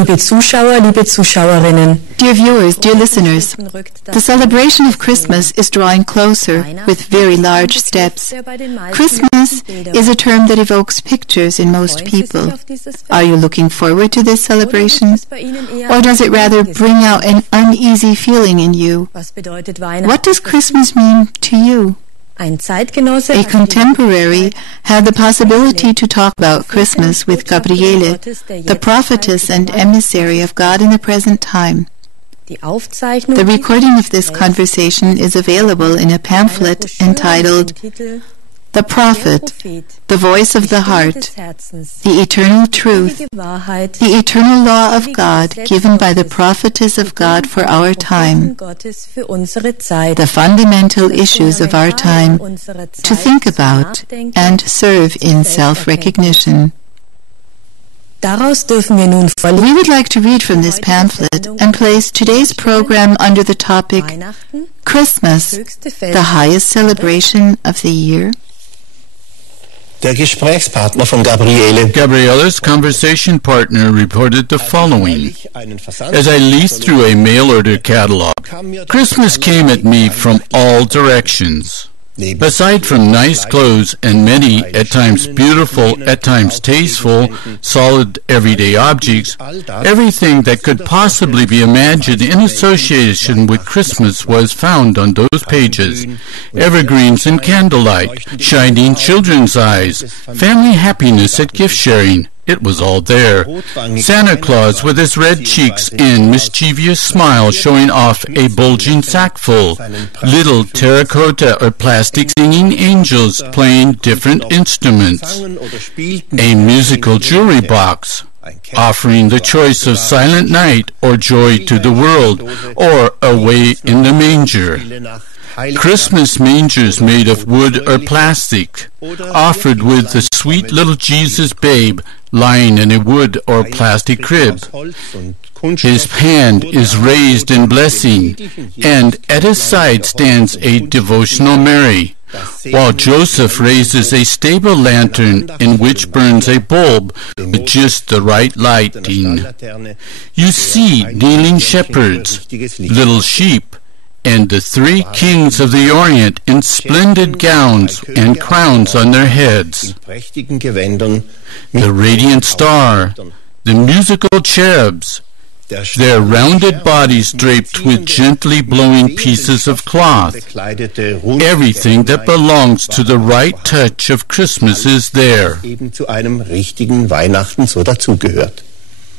liebe Zuschauer, liebe Zuschauerinnen. Dear viewers, dear listeners, the celebration of Christmas is drawing closer with very large steps. Christmas is a term that evokes pictures in most people. Are you looking forward to this celebration? Or does it rather bring out an uneasy feeling in you? What does Christmas mean to you? A contemporary had the possibility to talk about Christmas with Gabriele, the prophetess and emissary of God in the present time. The recording of this conversation is available in a pamphlet entitled The Prophet, the Voice of the Heart, the Eternal Truth, the Eternal Law of God given by the Prophetess of God for our time, the fundamental issues of our time to think about and serve in self-recognition. We would like to read from this pamphlet and place today's program under the topic Christmas, the highest celebration of the year. Der Gesprächspartner von Gabriele. Gabriele's conversation partner reported the following. As I leafed through a mail-order catalog, Christmas came at me from all directions. Aside from nice clothes and many, at times beautiful, at times tasteful, solid everyday objects, everything that could possibly be imagined in association with Christmas was found on those pages. Evergreens and candlelight, shining children's eyes, family happiness at gift sharing. It was all there. Santa Claus with his red cheeks and mischievous smile showing off a bulging sackful. Little terracotta or plastic singing angels playing different instruments. A musical jewelry box offering the choice of Silent Night or Joy to the World or Away in the Manger. Christmas mangers made of wood or plastic, offered with the sweet little Jesus babe lying in a wood or plastic crib. His hand is raised in blessing, and at his side stands a devotional Mary, while Joseph raises a stable lantern in which burns a bulb with just the right lighting. You see kneeling shepherds, little sheep, and the three kings of the Orient in splendid gowns and crowns on their heads. The radiant star, the musical cherubs, their rounded bodies draped with gently blowing pieces of cloth. Everything that belongs to the right touch of Christmas is there.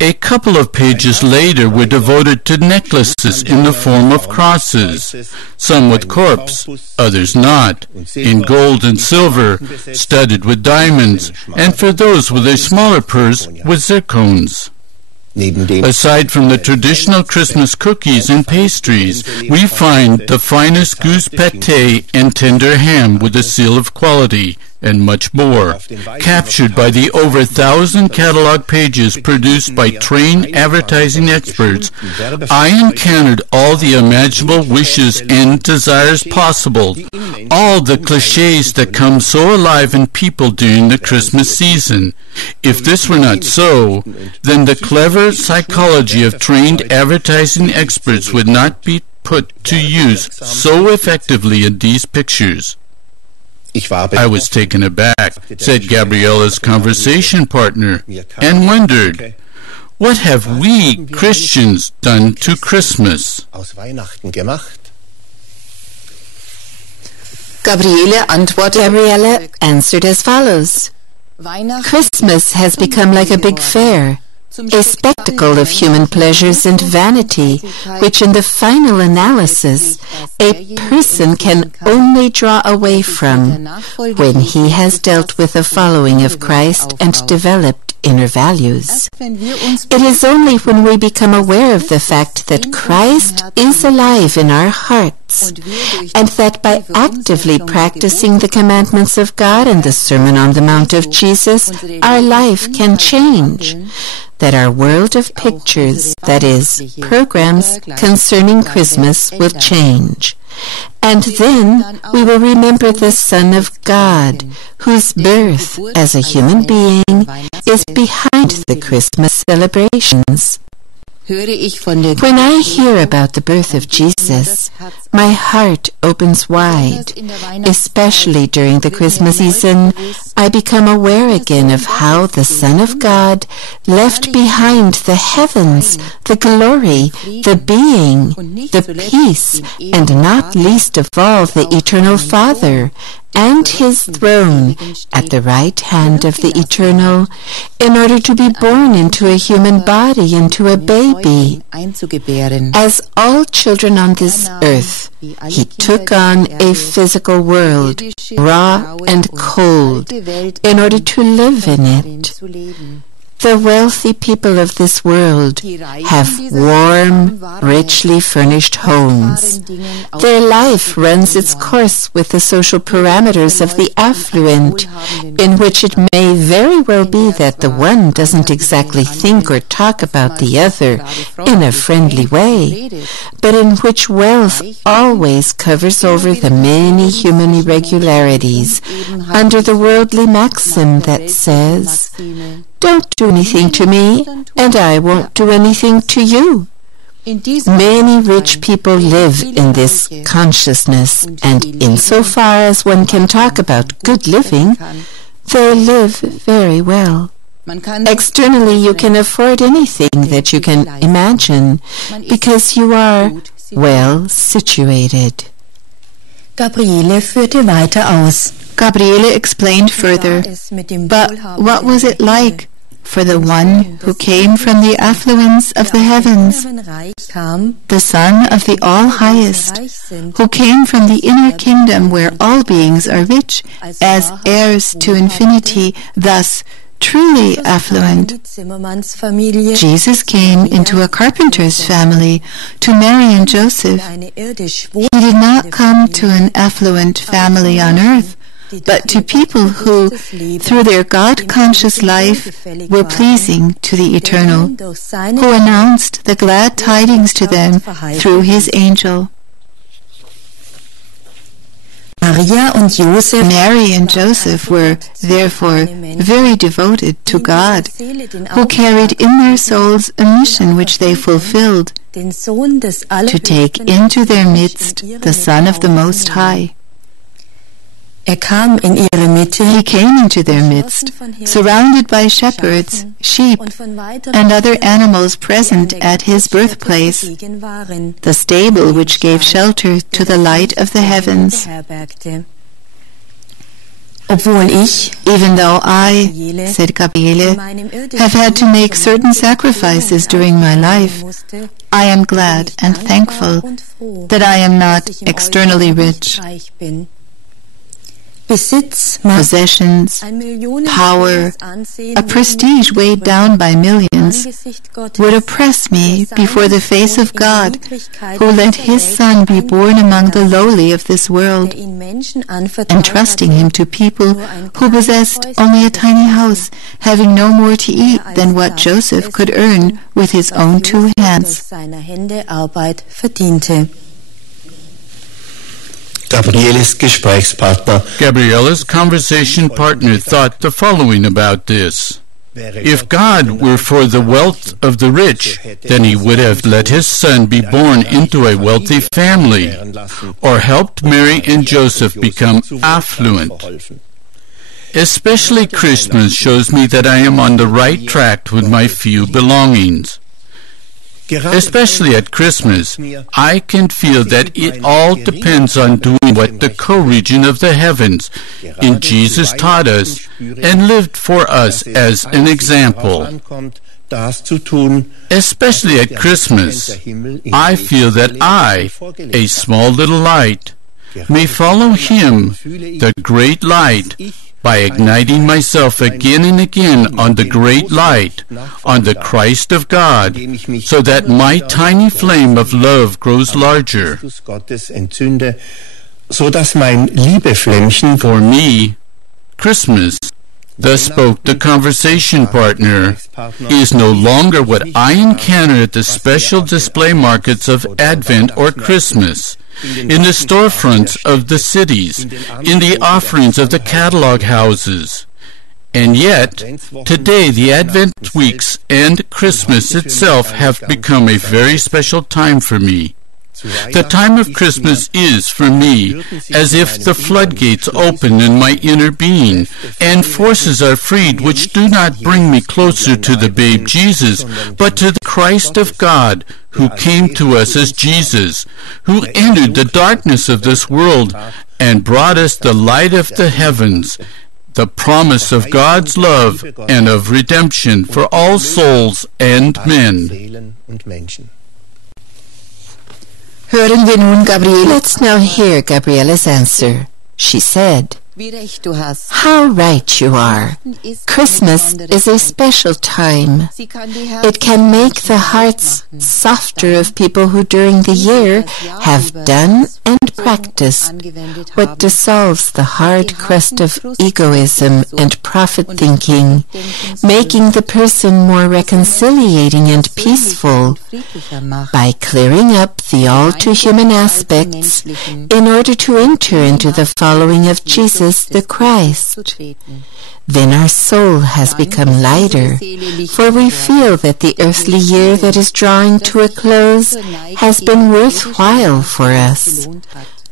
A couple of pages later were devoted to necklaces in the form of crosses, some with corpse, others not, in gold and silver, studded with diamonds, and for those with a smaller purse, with zircons. Aside from the traditional Christmas cookies and pastries, we find the finest goose pâté and tender ham with a seal of quality, and much more, captured by the over 1,000 catalog pages produced by trained advertising experts. I encountered all the imaginable wishes and desires possible, all the cliches that come so alive in people during the Christmas season. If this were not so, then the clever psychology of trained advertising experts would not be put to use so effectively in these pictures. I was taken aback, said Gabriele's conversation partner, and wondered, what have we Christians done to Christmas? Gabriele answered as follows. Christmas has become like a big fair, a spectacle of human pleasures and vanity, which in the final analysis a person can only draw away from when he has dealt with the following of Christ and developed inner values. It is only when we become aware of the fact that Christ is alive in our hearts, and that by actively practicing the commandments of God and the Sermon on the Mount of Jesus, our life can change, that our world of pictures, that is, programs concerning Christmas, will change. And then we will remember the Son of God, whose birth as a human being is behind the Christmas celebrations. When I hear about the birth of Jesus, my heart opens wide. Especially during the Christmas season, I become aware again of how the Son of God left behind the heavens, the glory, the being, the peace, and not least of all the Eternal Father, and his throne at the right hand of the Eternal, in order to be born into a human body, into a baby. As all children on this earth, he took on a physical world, raw and cold, in order to live in it. The wealthy people of this world have warm, richly furnished homes. Their life runs its course with the social parameters of the affluent, in which it may very well be that the one doesn't exactly think or talk about the other in a friendly way, but in which wealth always covers over the many human irregularities under the worldly maxim that says, "Don't do anything to me, and I won't do anything to you." Many rich people live in this consciousness, and insofar as one can talk about good living, they live very well. Externally, you can afford anything that you can imagine, because you are well situated. Gabriele führte weiter aus. Gabriele explained further, but what was it like for the one who came from the affluence of the heavens, the Son of the All-Highest, who came from the inner kingdom where all beings are rich as heirs to infinity, thus truly affluent. Jesus came into a carpenter's family, to Mary and Joseph. He did not come to an affluent family on earth, but to people who, through their God-conscious life, were pleasing to the Eternal, who announced the glad tidings to them through his angel. Mary and Joseph were, therefore, very devoted to God, who carried in their souls a mission which they fulfilled, to take into their midst the Son of the Most High. He came into their midst, surrounded by shepherds, sheep, and other animals present at his birthplace, the stable which gave shelter to the light of the heavens. Even though I, said Gabriele, have had to make certain sacrifices during my life, I am glad and thankful that I am not externally rich. Possessions, power, a prestige weighed down by millions would oppress me before the face of God, who let his Son be born among the lowly of this world, entrusting him to people who possessed only a tiny house, having no more to eat than what Joseph could earn with his own 2 hands. Gabriele's conversation partner thought the following about this. If God were for the wealth of the rich, then he would have let his son be born into a wealthy family, or helped Mary and Joseph become affluent. Especially Christmas shows me that I am on the right track with my few belongings. Especially at Christmas, I can feel that it all depends on doing what the co-regent of the heavens in Jesus taught us and lived for us as an example. Especially at Christmas, I feel that I, a small little light, may follow him, the great light, by igniting myself again and again on the great light, on the Christ of God, so that my tiny flame of love grows larger. For me, Christmas, thus spoke the conversation partner, is no longer what I encounter at the special display markets of Advent or Christmas, in the storefronts of the cities, in the offerings of the catalog houses. And yet, today the Advent weeks and Christmas itself have become a very special time for me. The time of Christmas is, for me, as if the floodgates open in my inner being, and forces are freed which do not bring me closer to the babe Jesus, but to the Christ of God, who came to us as Jesus, who entered the darkness of this world and brought us the light of the heavens, the promise of God's love and of redemption for all souls and men. Hören wir nun Gabriele. Let's now hear Gabriele's answer. She said, "How right you are. Christmas is a special time. It can make the hearts softer of people who during the year have done and practiced what dissolves the hard crust of egoism and profit-thinking, making the person more reconciliating and peaceful by clearing up the all-too-human aspects in order to enter into the following of Jesus the Christ. Then our soul has become lighter, for we feel that the earthly year that is drawing to a close has been worthwhile for us.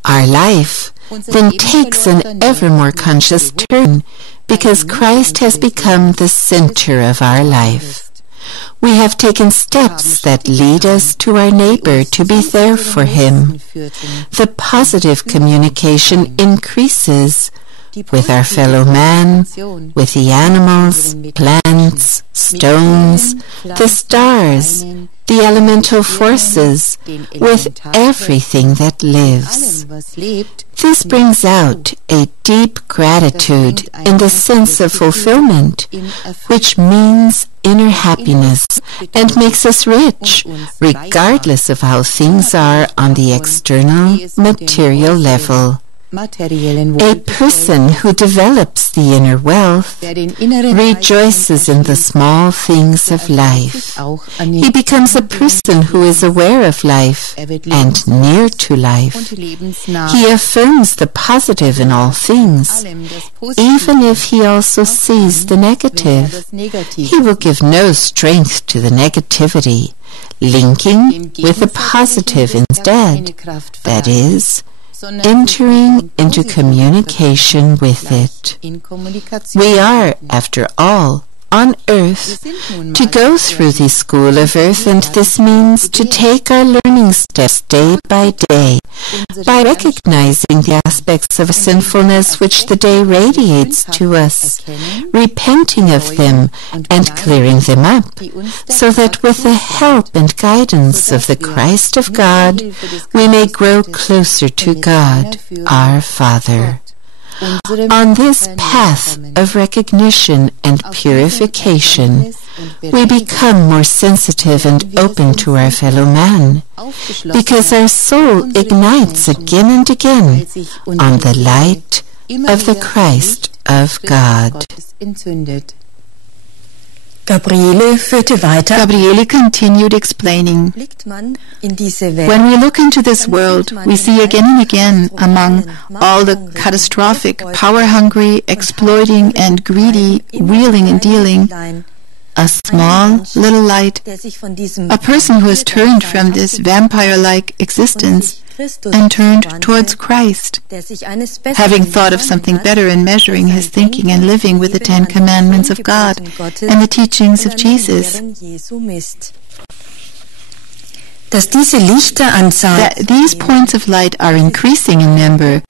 Our life then takes an ever more conscious turn, because Christ has become the center of our life. We have taken steps that lead us to our neighbor to be there for him. The positive communication increases with our fellow man, with the animals, plants, stones, the stars, the elemental forces, with everything that lives. This brings out a deep gratitude in the sense of fulfillment, which means inner happiness and makes us rich, regardless of how things are on the external, material level. A person who develops the inner wealth rejoices in the small things of life. He becomes a person who is aware of life and near to life. He affirms the positive in all things, even if he also sees the negative. He will give no strength to the negativity, linking with the positive instead, that is, entering into communication with it. We are, after all, on earth to go through the school of earth, and this means to take our learning steps day by day by recognizing the aspects of sinfulness which the day radiates to us, repenting of them and clearing them up, so that with the help and guidance of the Christ of God we may grow closer to God, our Father. On this path of recognition and purification, we become more sensitive and open to our fellow man, because our soul ignites again and again on the light of the Christ of God. Gabriele continued explaining, when we look into this world, we see again and again, among all the catastrophic, power-hungry, exploiting and greedy wheeling and dealing, a small little light, a person who has turned from this vampire-like existence and turned towards Christ, having thought of something better and measuring his thinking and living with the 10 Commandments of God and the teachings of Jesus. That these points of light are increasing in number,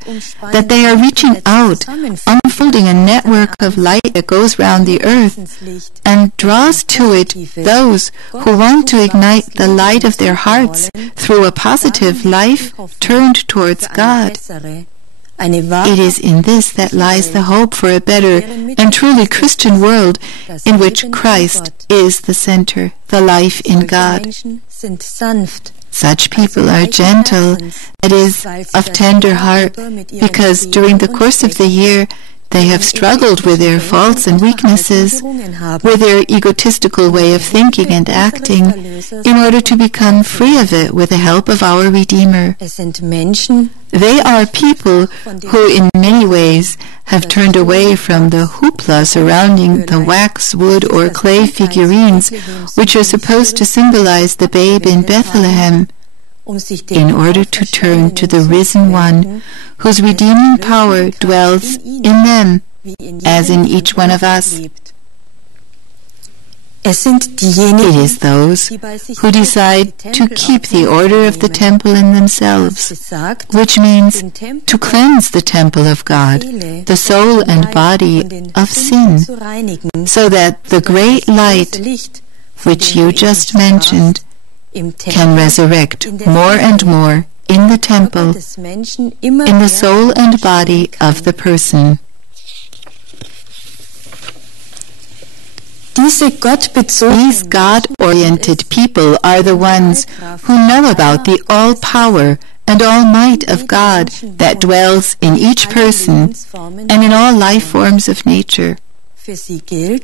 that they are reaching out, unfolding a network of light that goes round the earth and draws to it those who want to ignite the light of their hearts through a positive life turned towards God. It is in this that lies the hope for a better and truly Christian world in which Christ is the center, the life in God. Such people are gentle, that is, of tender heart, because during the course of the year They have struggled with their faults and weaknesses, with their egotistical way of thinking and acting, in order to become free of it with the help of our Redeemer. They are people who in many ways have turned away from the hoopla surrounding the wax, wood, or clay figurines which are supposed to symbolize the babe in Bethlehem, in order to turn to the risen one whose redeeming power dwells in them as in each one of us. It is those who decide to keep the order of the temple in themselves, which means to cleanse the temple of God, the soul and body of sin, so that the great light, which you just mentioned, can resurrect more and more in the temple, in the soul and body of the person. These God-oriented people are the ones who know about the all-power and all-might of God that dwells in each person and in all life forms of nature.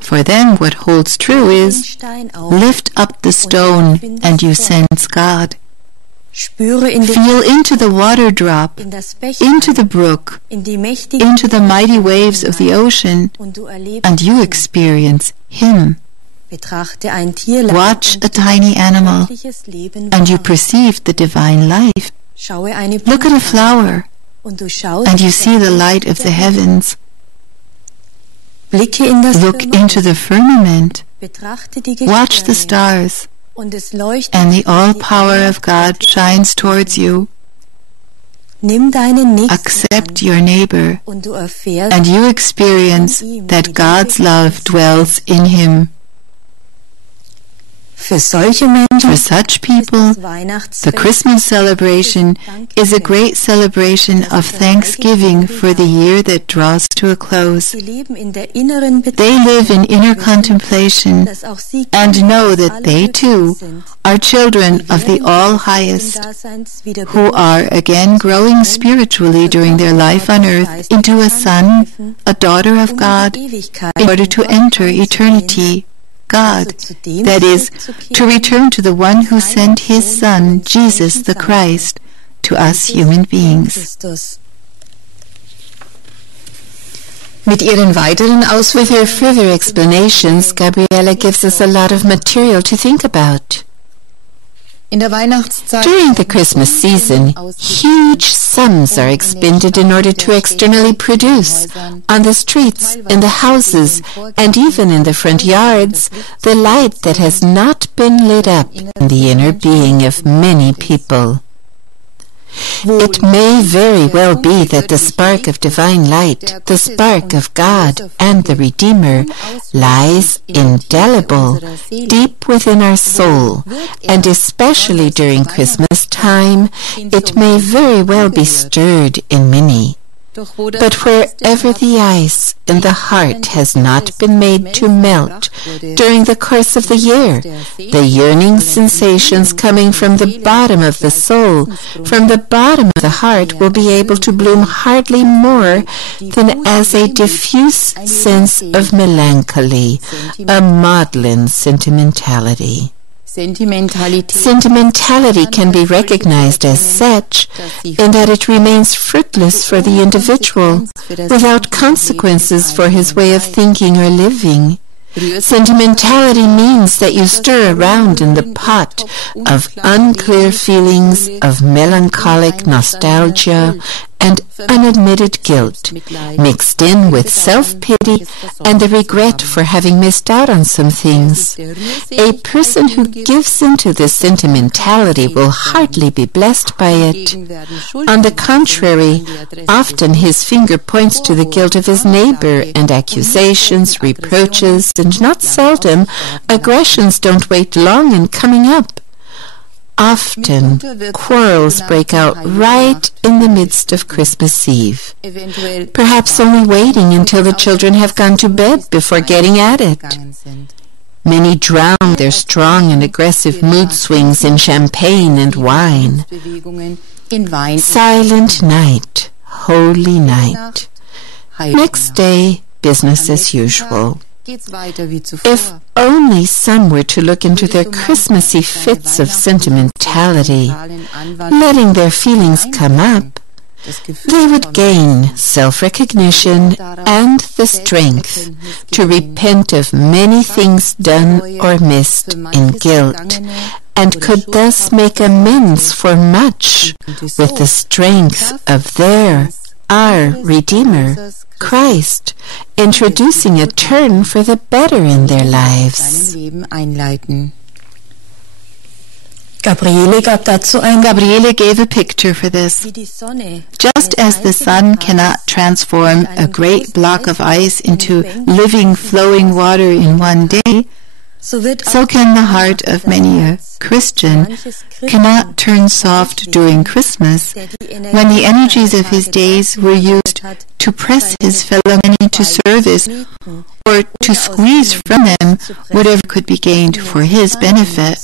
For them, what holds true is, lift up the stone and you sense God. Feel into the water drop, into the brook, into the mighty waves of the ocean, and you experience Him. Watch a tiny animal, and you perceive the divine life. Look at a flower, and you see the light of the heavens. Look into the firmament, watch the stars, and the all-power of God shines towards you. Accept your neighbor, and you experience that God's love dwells in him. For such people, the Christmas celebration is a great celebration of thanksgiving for the year that draws to a close. They live in inner contemplation and know that they too are children of the All-Highest, who are again growing spiritually during their life on earth into a son, a daughter of God, in order to enter eternity. God, that is, to return to the one who sent his Son, Jesus the Christ, to us human beings. With her further explanations, Gabriele gives us a lot of material to think about. During the Christmas season, huge sums are expended in order to externally produce, on the streets, in the houses, and even in the front yards, the light that has not been lit up in the inner being of many people. It may very well be that the spark of divine light, the spark of God and the Redeemer, lies indelible deep within our soul, and especially during Christmas time, it may very well be stirred in many. But wherever the ice in the heart has not been made to melt during the course of the year, the yearning sensations coming from the bottom of the soul, from the bottom of the heart, will be able to bloom hardly more than as a diffuse sense of melancholy, a maudlin sentimentality. Sentimentality can be recognized as such in that it remains fruitless for the individual, without consequences for his way of thinking or living. Sentimentality means that you stir around in the pot of unclear feelings of melancholic nostalgia and unadmitted guilt, mixed in with self-pity and the regret for having missed out on some things. A person who gives into this sentimentality will hardly be blessed by it. On the contrary, often his finger points to the guilt of his neighbor, and accusations, reproaches, and not seldom, aggressions don't wait long in coming up. Often, quarrels break out right in the midst of Christmas Eve, perhaps only waiting until the children have gone to bed before getting at it. Many drown their strong and aggressive mood swings in champagne and wine. Silent night, holy night. Next day, business as usual. If only some were to look into their Christmassy fits of sentimentality, letting their feelings come up, they would gain self-recognition and the strength to repent of many things done or missed in guilt, and could thus make amends for much with the strength of our Redeemer, Christ, introducing a turn for the better in their lives. Gabriele gave a picture for this. Just as the sun cannot transform a great block of ice into living, flowing water in one day, so can the heart of many a Christian cannot turn soft during Christmas, when the energies of his days were used to press his fellow men into service or to squeeze from them whatever could be gained for his benefit.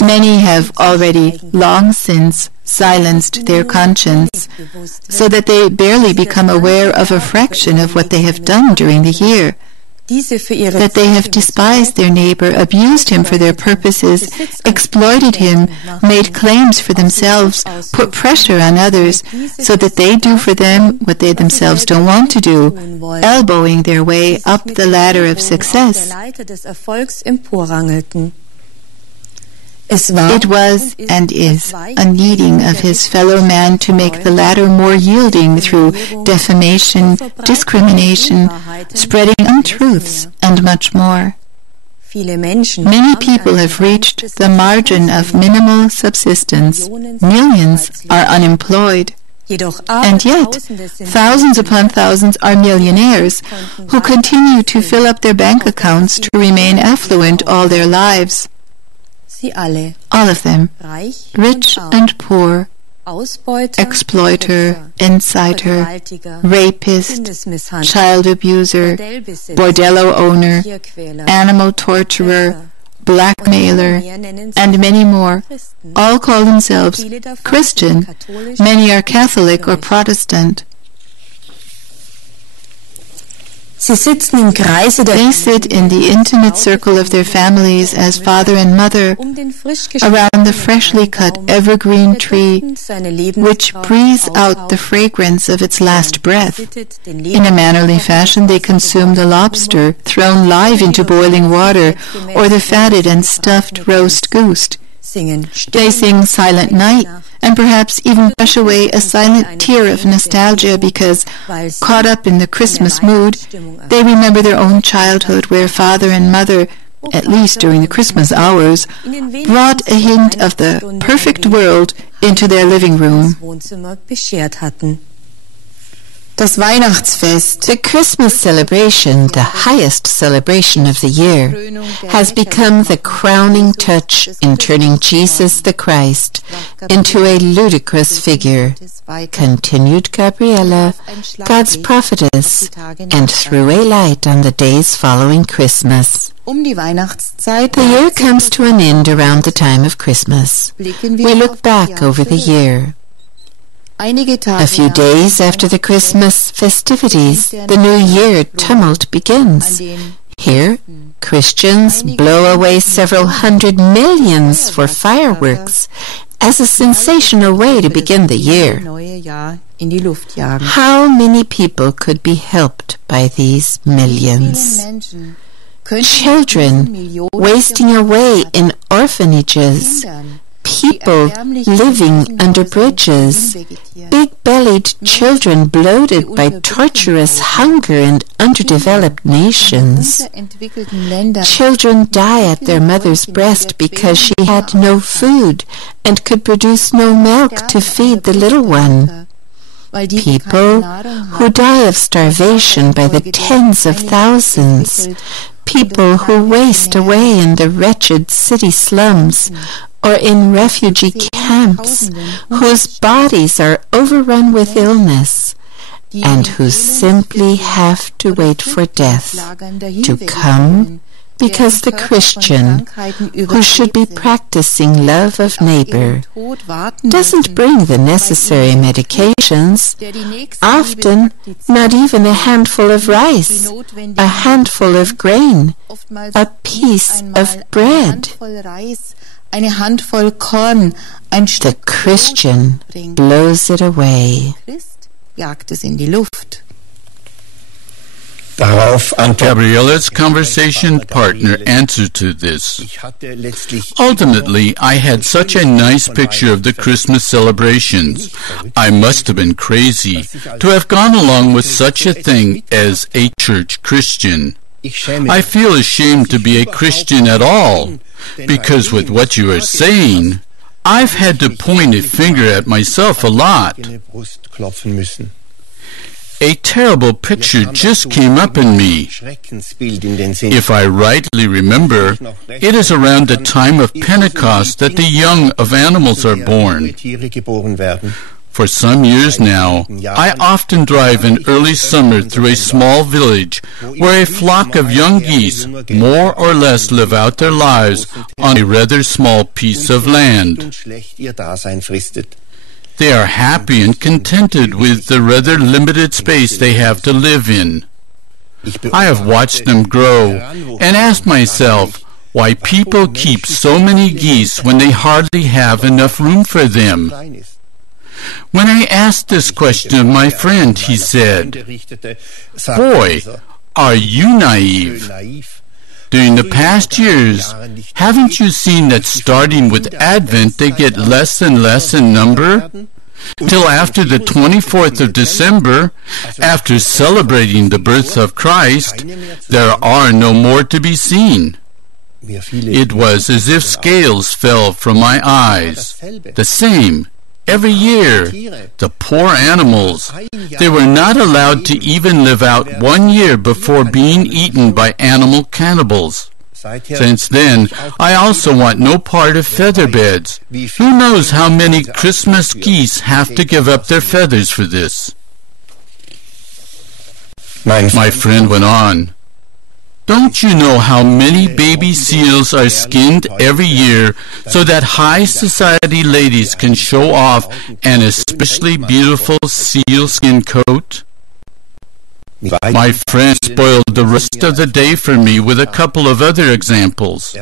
Many have already long since silenced their conscience, so that they barely become aware of a fraction of what they have done during the year, that they have despised their neighbor, abused him for their purposes, exploited him, made claims for themselves, put pressure on others, so that they do for them what they themselves don't want to do, elbowing their way up the ladder of success. It was and is a needing of his fellow man to make the latter more yielding through defamation, discrimination, spreading untruths, and much more. Many people have reached the margin of minimal subsistence. Millions are unemployed. And yet, thousands upon thousands are millionaires who continue to fill up their bank accounts to remain affluent all their lives. All of them, rich and poor, exploiter, inciter, rapist, child abuser, bordello owner, animal torturer, blackmailer, and many more, all call themselves Christian. Many are Catholic or Protestant. They sit in the intimate circle of their families as father and mother around the freshly cut evergreen tree, which breathes out the fragrance of its last breath. In a mannerly fashion they consume the lobster thrown live into boiling water, or the fatted and stuffed roast goose. They sing Silent Night, and perhaps even brush away a silent tear of nostalgia because, caught up in the Christmas mood, they remember their own childhood where father and mother, at least during the Christmas hours, brought a hint of the perfect world into their living room. The Christmas celebration, the highest celebration of the year, has become the crowning touch in turning Jesus the Christ into a ludicrous figure, continued Gabriela, God's prophetess, and threw a light on the days following Christmas. The year comes to an end around the time of Christmas. We look back over the year. A few days after the Christmas festivities, the New Year tumult begins. Here, Christians blow away several hundred millions for fireworks as a sensational way to begin the year. How many people could be helped by these millions? Children wasting away in orphanages, people living under bridges, big-bellied children bloated by torturous hunger in underdeveloped nations. Children die at their mother's breast because she had no food and could produce no milk to feed the little one. People who die of starvation by the tens of thousands. People who waste away in the wretched city slums or in refugee camps, whose bodies are overrun with illness, and who simply have to wait for death to come because the Christian, who should be practicing love of neighbor, doesn't bring the necessary medications, often not even a handful of rice, a handful of grain, a piece of bread. The Christian blows it away. Gabriella's conversation partner answered to this. Ultimately, I had such a nice picture of the Christmas celebrations. I must have been crazy to have gone along with such a thing as a church Christian. I feel ashamed to be a Christian at all, because with what you are saying, I've had to point a finger at myself a lot. A terrible picture just came up in me. If I rightly remember, it is around the time of Pentecost that the young of animals are born. For some years now, I often drive in early summer through a small village where a flock of young geese more or less live out their lives on a rather small piece of land. They are happy and contented with the rather limited space they have to live in. I have watched them grow and asked myself why people keep so many geese when they hardly have enough room for them. When I asked this question of my friend, he said, "Boy, are you naive? During the past years, haven't you seen that starting with Advent they get less and less in number? Till after the 24th of December, after celebrating the birth of Christ, there are no more to be seen." It was as if scales fell from my eyes. The same. Every year, the poor animals, they were not allowed to even live out 1 year before being eaten by animal cannibals. Since then, I also want no part of feather beds. Who knows how many Christmas geese have to give up their feathers for this? My friend went on. Don't you know how many baby seals are skinned every year so that high society ladies can show off an especially beautiful sealskin coat? My friend spoiled the rest of the day for me with a couple of other examples.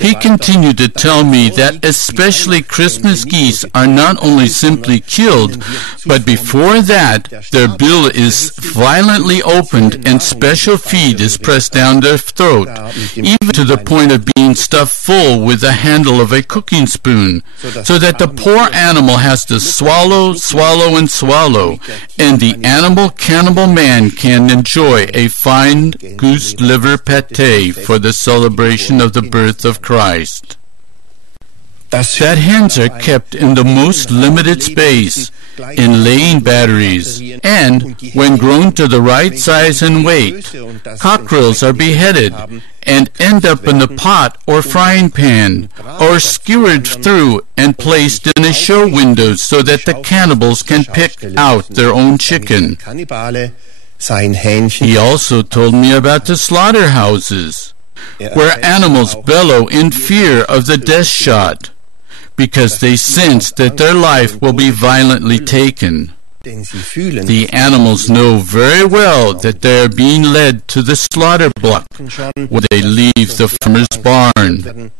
He continued to tell me that especially Christmas geese are not only simply killed, but before that their bill is violently opened and special feed is pressed down their throat, even to the point of being stuffed full with the handle of a cooking spoon, so that the poor animal has to swallow, swallow, and swallow, and the animal cannibal man can enjoy a fine goose liver pate for the celebration of the birth of Christ. That hens are kept in the most limited space, in laying batteries, and, when grown to the right size and weight, cockerels are beheaded and end up in the pot or frying pan, or skewered through and placed in a show window so that the cannibals can pick out their own chicken. He also told me about the slaughterhouses, where animals bellow in fear of the death shot, because they sense that their life will be violently taken. The animals know very well that they are being led to the slaughter block, where they leave the farmer's barn.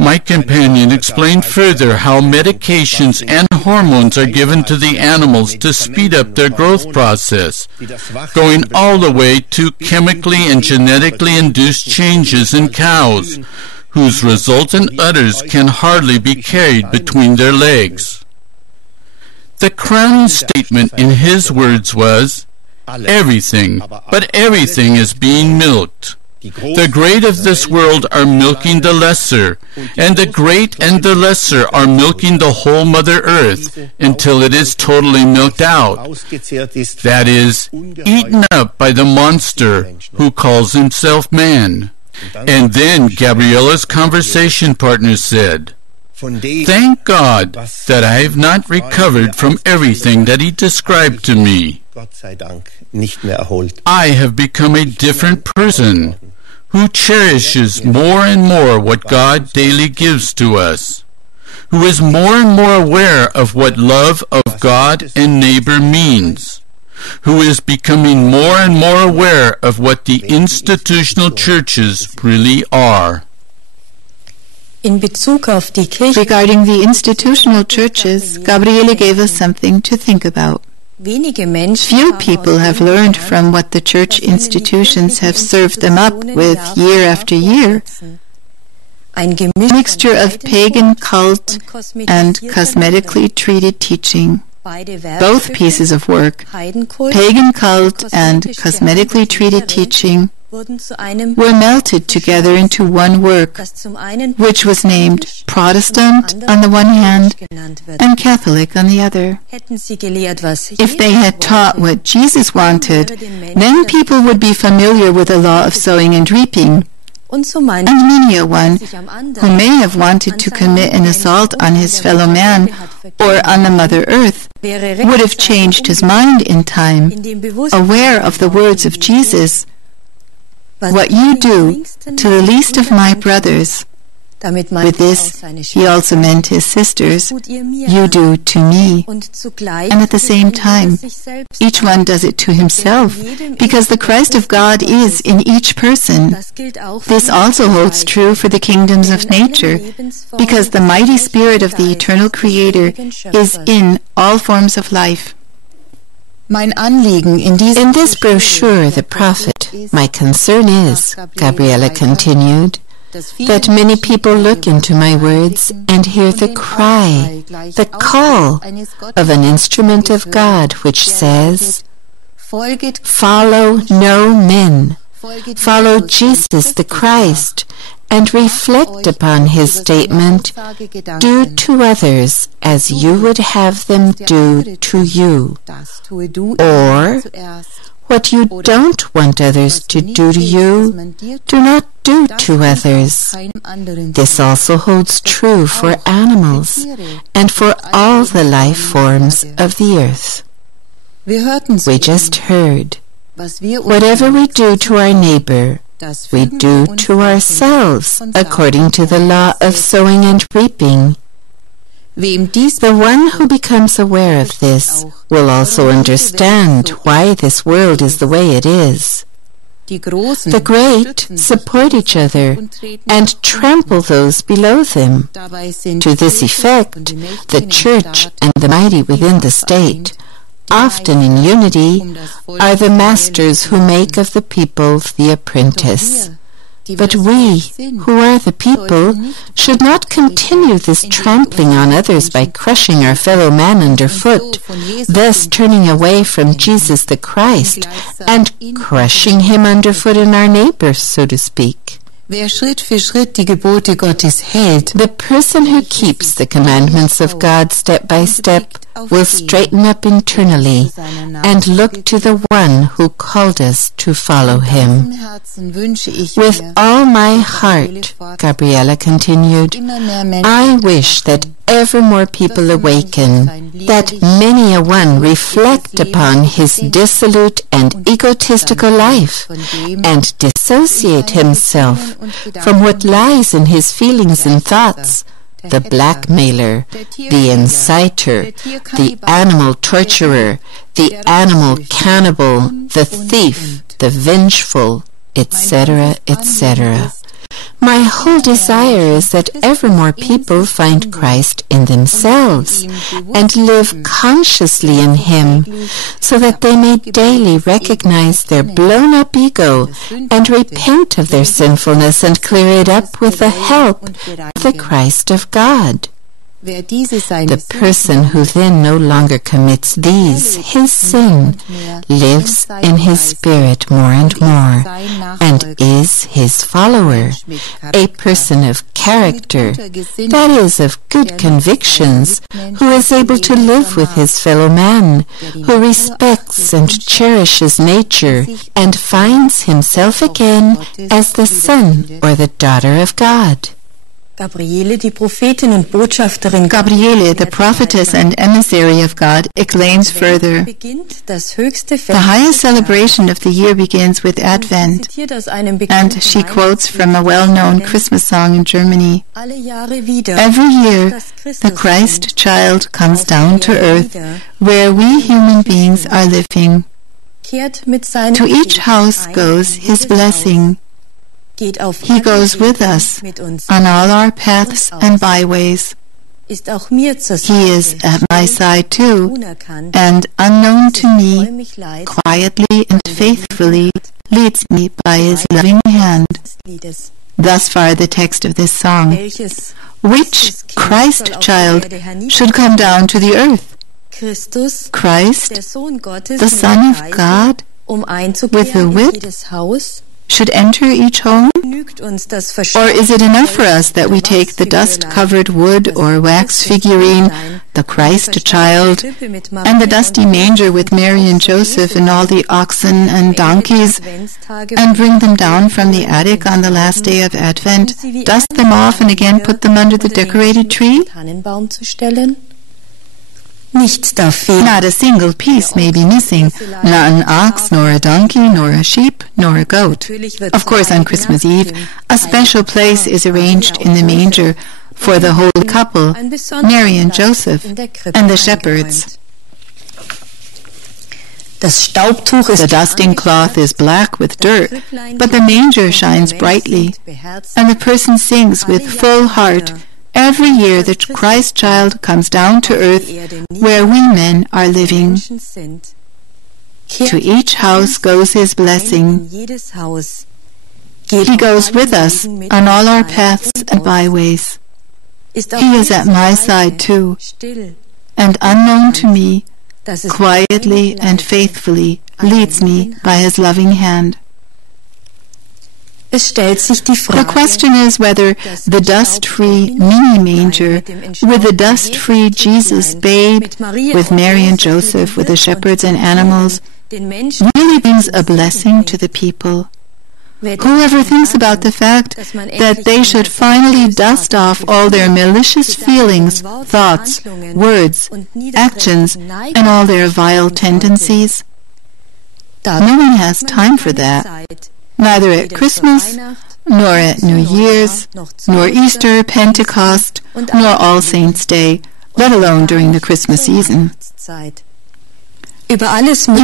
My companion explained further how medications and hormones are given to the animals to speed up their growth process, going all the way to chemically and genetically induced changes in cows, whose resultant udders can hardly be carried between their legs. The crowning statement in his words was, "Everything, but everything is being milked. The great of this world are milking the lesser, and the great and the lesser are milking the whole Mother Earth until it is totally milked out, that is, eaten up by the monster who calls himself man." And then Gabriella's conversation partner said, "Thank God that I have not recovered from everything that he described to me. I have become a different person who cherishes more and more what God daily gives to us, who is more and more aware of what love of God and neighbor means, who is becoming more and more aware of what the institutional churches really are. Regarding the institutional churches, Gabriele gave us something to think about. Few people have learned from what the church institutions have served them up with year after year. A mixture of pagan cult and cosmetically treated teaching. Both pieces of work, pagan cult and cosmetically treated teaching, were melted together into one work, which was named Protestant on the one hand and Catholic on the other. If they had taught what Jesus wanted, then people would be familiar with the law of sowing and reaping. And many a one who may have wanted to commit an assault on his fellow man or on the Mother Earth would have changed his mind in time, aware of the words of Jesus, "What you do to the least of my brothers," with this, he also meant his sisters, "you do to me." And at the same time, each one does it to himself, because the Christ of God is in each person. This also holds true for the kingdoms of nature, because the mighty Spirit of the eternal Creator is in all forms of life. In this brochure, The Prophet, my concern is, Gabriele continued, that many people look into my words and hear the cry, the call of an instrument of God which says, "Follow no men, follow Jesus the Christ, and reflect upon his statement, 'Do to others as you would have them do to you,' or, 'What you don't want others to do to you, do not do to others.' This also holds true for animals and for all the life forms of the earth." We just heard, whatever we do to our neighbor, we do to ourselves according to the law of sowing and reaping. The one who becomes aware of this will also understand why this world is the way it is. The great support each other and trample those below them. To this effect, the church and the mighty within the state, often in unity, are the masters who make of the people the apprentice. But we, who are the people, should not continue this trampling on others by crushing our fellow man underfoot, thus turning away from Jesus the Christ and crushing him underfoot in our neighbors, so to speak. The person who keeps the commandments of God step by step will straighten up internally and look to the one who called us to follow him. With all my heart, Gabriele continued, I wish that ever more people awaken, that many a one reflect upon his dissolute and egotistical life, and dissociate himself from what lies in his feelings and thoughts, the blackmailer, the inciter, the animal torturer, the animal cannibal, the thief, the vengeful, etc., etc. My whole desire is that ever more people find Christ in themselves and live consciously in Him, so that they may daily recognize their blown-up ego and repent of their sinfulness and clear it up with the help of the Christ of God. The person who then no longer commits these, his sin, lives in his spirit more and more, and is his follower, a person of character, that is, of good convictions, who is able to live with his fellow man, who respects and cherishes nature, and finds himself again as the son or the daughter of God. Gabriele, die Prophetin und Botschafterin Gabriele, the prophetess and emissary of God, exclaims further, the highest celebration of the year begins with Advent, and she quotes from a well-known Christmas song in Germany. Every year, the Christ child comes down to earth, where we human beings are living. To each house goes his blessing. He goes with us on all our paths and byways. He is at my side too, and unknown to me, quietly and faithfully leads me by his loving hand. Thus far the text of this song. Which Christ child should come down to the earth? Christ, the Son of God, with a whip, should enter each home? Or is it enough for us that we take the dust-covered wood or wax figurine, the Christ child, and the dusty manger with Mary and Joseph and all the oxen and donkeys, and bring them down from the attic on the last day of Advent, dust them off, and again put them under the decorated tree? Not a single piece may be missing, not an ox, nor a donkey, nor a sheep, nor a goat. Of course, on Christmas Eve, a special place is arranged in the manger for the holy couple, Mary and Joseph, and the shepherds. The dusting cloth is black with dirt, but the manger shines brightly, and the person sings with full heart, every year the Christ child comes down to earth where we men are living. To each house goes his blessing. He goes with us on all our paths and byways. He is at my side too, and unknown to me, quietly and faithfully leads me by his loving hand. The question is whether the dust-free mini-manger with the dust-free Jesus babe, with Mary and Joseph, with the shepherds and animals, really brings a blessing to the people. Whoever thinks about the fact that they should finally dust off all their malicious feelings, thoughts, words, actions, and all their vile tendencies? No one has time for that. Neither at Christmas, nor at New Year's, nor Easter, Pentecost, nor All Saints' Day, let alone during the Christmas season. You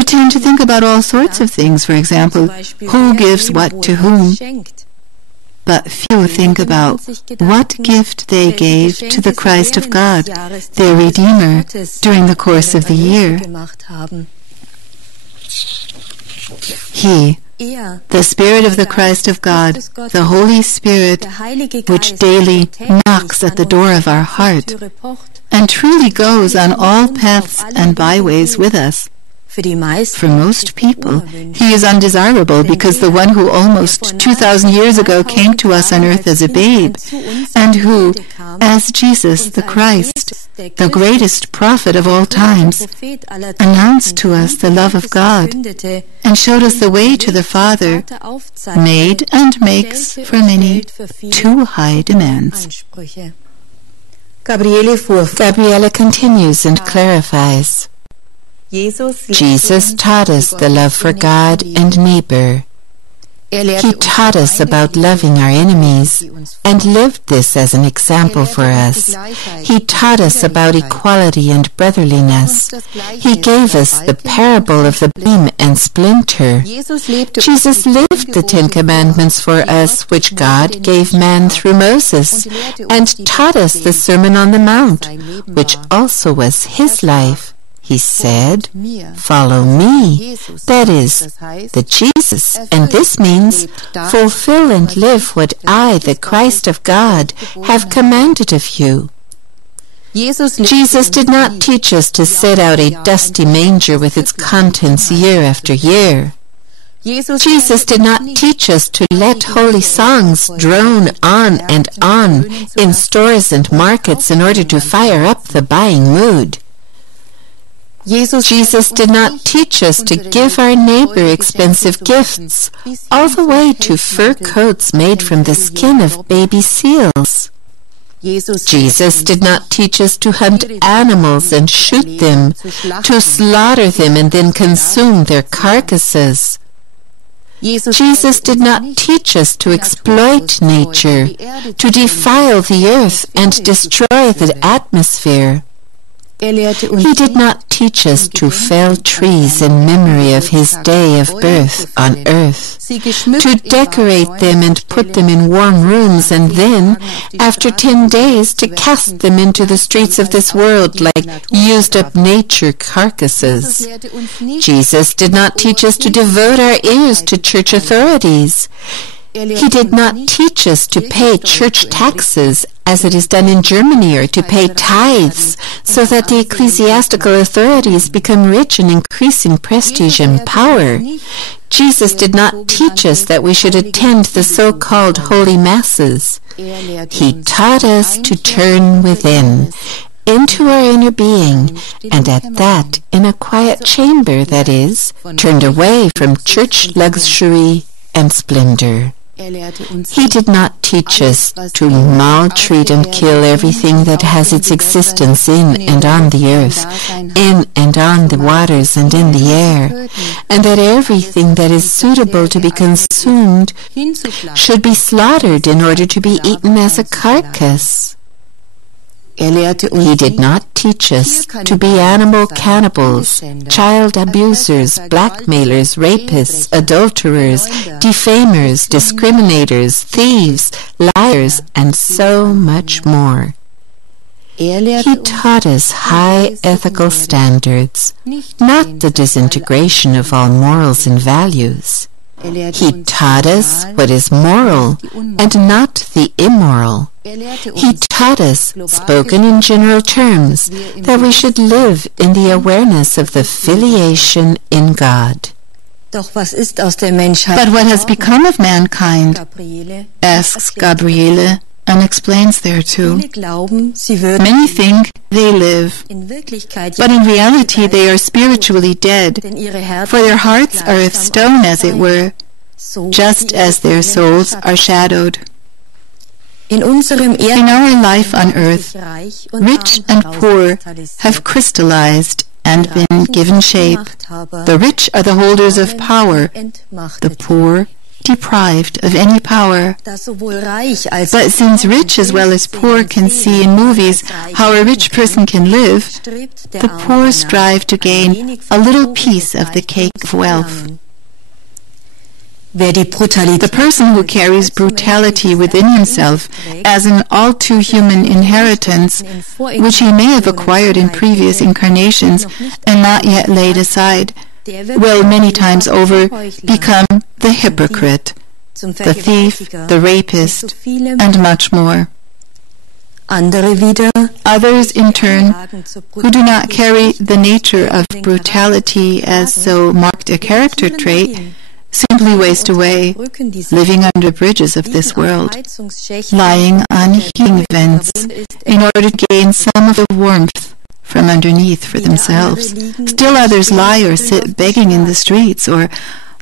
tend to think about all sorts of things, for example, who gives what to whom. But few think about what gift they gave to the Christ of God, their Redeemer, during the course of the year. He, the Spirit of the Christ of God, the Holy Spirit, which daily knocks at the door of our heart, and truly goes on all paths and byways with us. For most people, he is undesirable because the one who almost 2,000 years ago came to us on earth as a babe, and who, as Jesus the Christ, the greatest prophet of all times, announced to us the love of God and showed us the way to the Father, made and makes for many too high demands. Gabriele continues and clarifies. Jesus taught us the love for God and neighbor. He taught us about loving our enemies and lived this as an example for us. He taught us about equality and brotherliness. He gave us the parable of the beam and splinter. Jesus lived the 10 Commandments for us, which God gave man through Moses, and taught us the Sermon on the Mount, which also was his life. He said, "Follow me," that is, the Jesus, and this means, fulfill and live what I, the Christ of God, have commanded of you. Jesus did not teach us to set out a dusty manger with its contents year after year. Jesus did not teach us to let holy songs drone on and on in stores and markets in order to fire up the buying mood. Jesus did not teach us to give our neighbor expensive gifts, all the way to fur coats made from the skin of baby seals. Jesus did not teach us to hunt animals and shoot them, to slaughter them and then consume their carcasses. Jesus did not teach us to exploit nature, to defile the earth and destroy the atmosphere. He did not teach us to fell trees in memory of his day of birth on earth, to decorate them and put them in warm rooms, and then, after 10 days, to cast them into the streets of this world like used-up nature carcasses. Jesus did not teach us to devote our ears to church authorities. He did not teach us to pay church taxes as it is done in Germany, or to pay tithes so that the ecclesiastical authorities become rich and increase in prestige and power. Jesus did not teach us that we should attend the so-called holy masses. He taught us to turn within, into our inner being, and at that in a quiet chamber, that is, turned away from church luxury and splendor. He did not teach us to maltreat and kill everything that has its existence in and on the earth, in and on the waters and in the air, and that everything that is suitable to be consumed should be slaughtered in order to be eaten as a carcass. He did not teach us to be animal cannibals, child abusers, blackmailers, rapists, adulterers, defamers, discriminators, thieves, liars, and so much more. He taught us high ethical standards, not the disintegration of all morals and values. He taught us what is moral and not the immoral. He taught us, spoken in general terms, that we should live in the awareness of the filiation in God. But what has become of mankind? Asks Gabriele and explains thereto. Many think they live, but in reality they are spiritually dead, for their hearts are of stone, as it were, just as their souls are shadowed. In our life on earth, rich and poor have crystallized and been given shape. The rich are the holders of power, the poor deprived of any power. But since rich as well as poor can see in movies how a rich person can live, the poor strive to gain a little piece of the cake of wealth. The person who carries brutality within himself as an all-too-human inheritance, which he may have acquired in previous incarnations and not yet laid aside, will many times over become the hypocrite, the thief, the rapist, and much more. Others, in turn, who do not carry the nature of brutality as so marked a character trait, simply waste away, living under bridges of this world, lying on heating vents in order to gain some of the warmth from underneath for themselves. Still others lie or sit begging in the streets, or,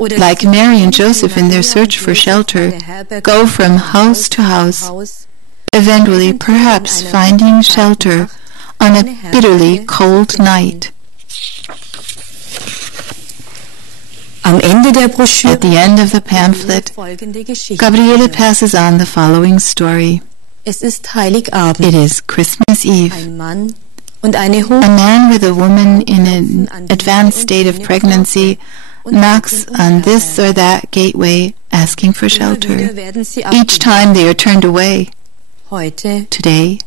like Mary and Joseph in their search for shelter, go from house to house, eventually perhaps finding shelter on a bitterly cold night. At the end of the pamphlet, Gabriele passes on the following story. It is Christmas Eve. A man with a woman in an advanced state of pregnancy knocks on this or that gateway asking for shelter. Each time they are turned away. Today,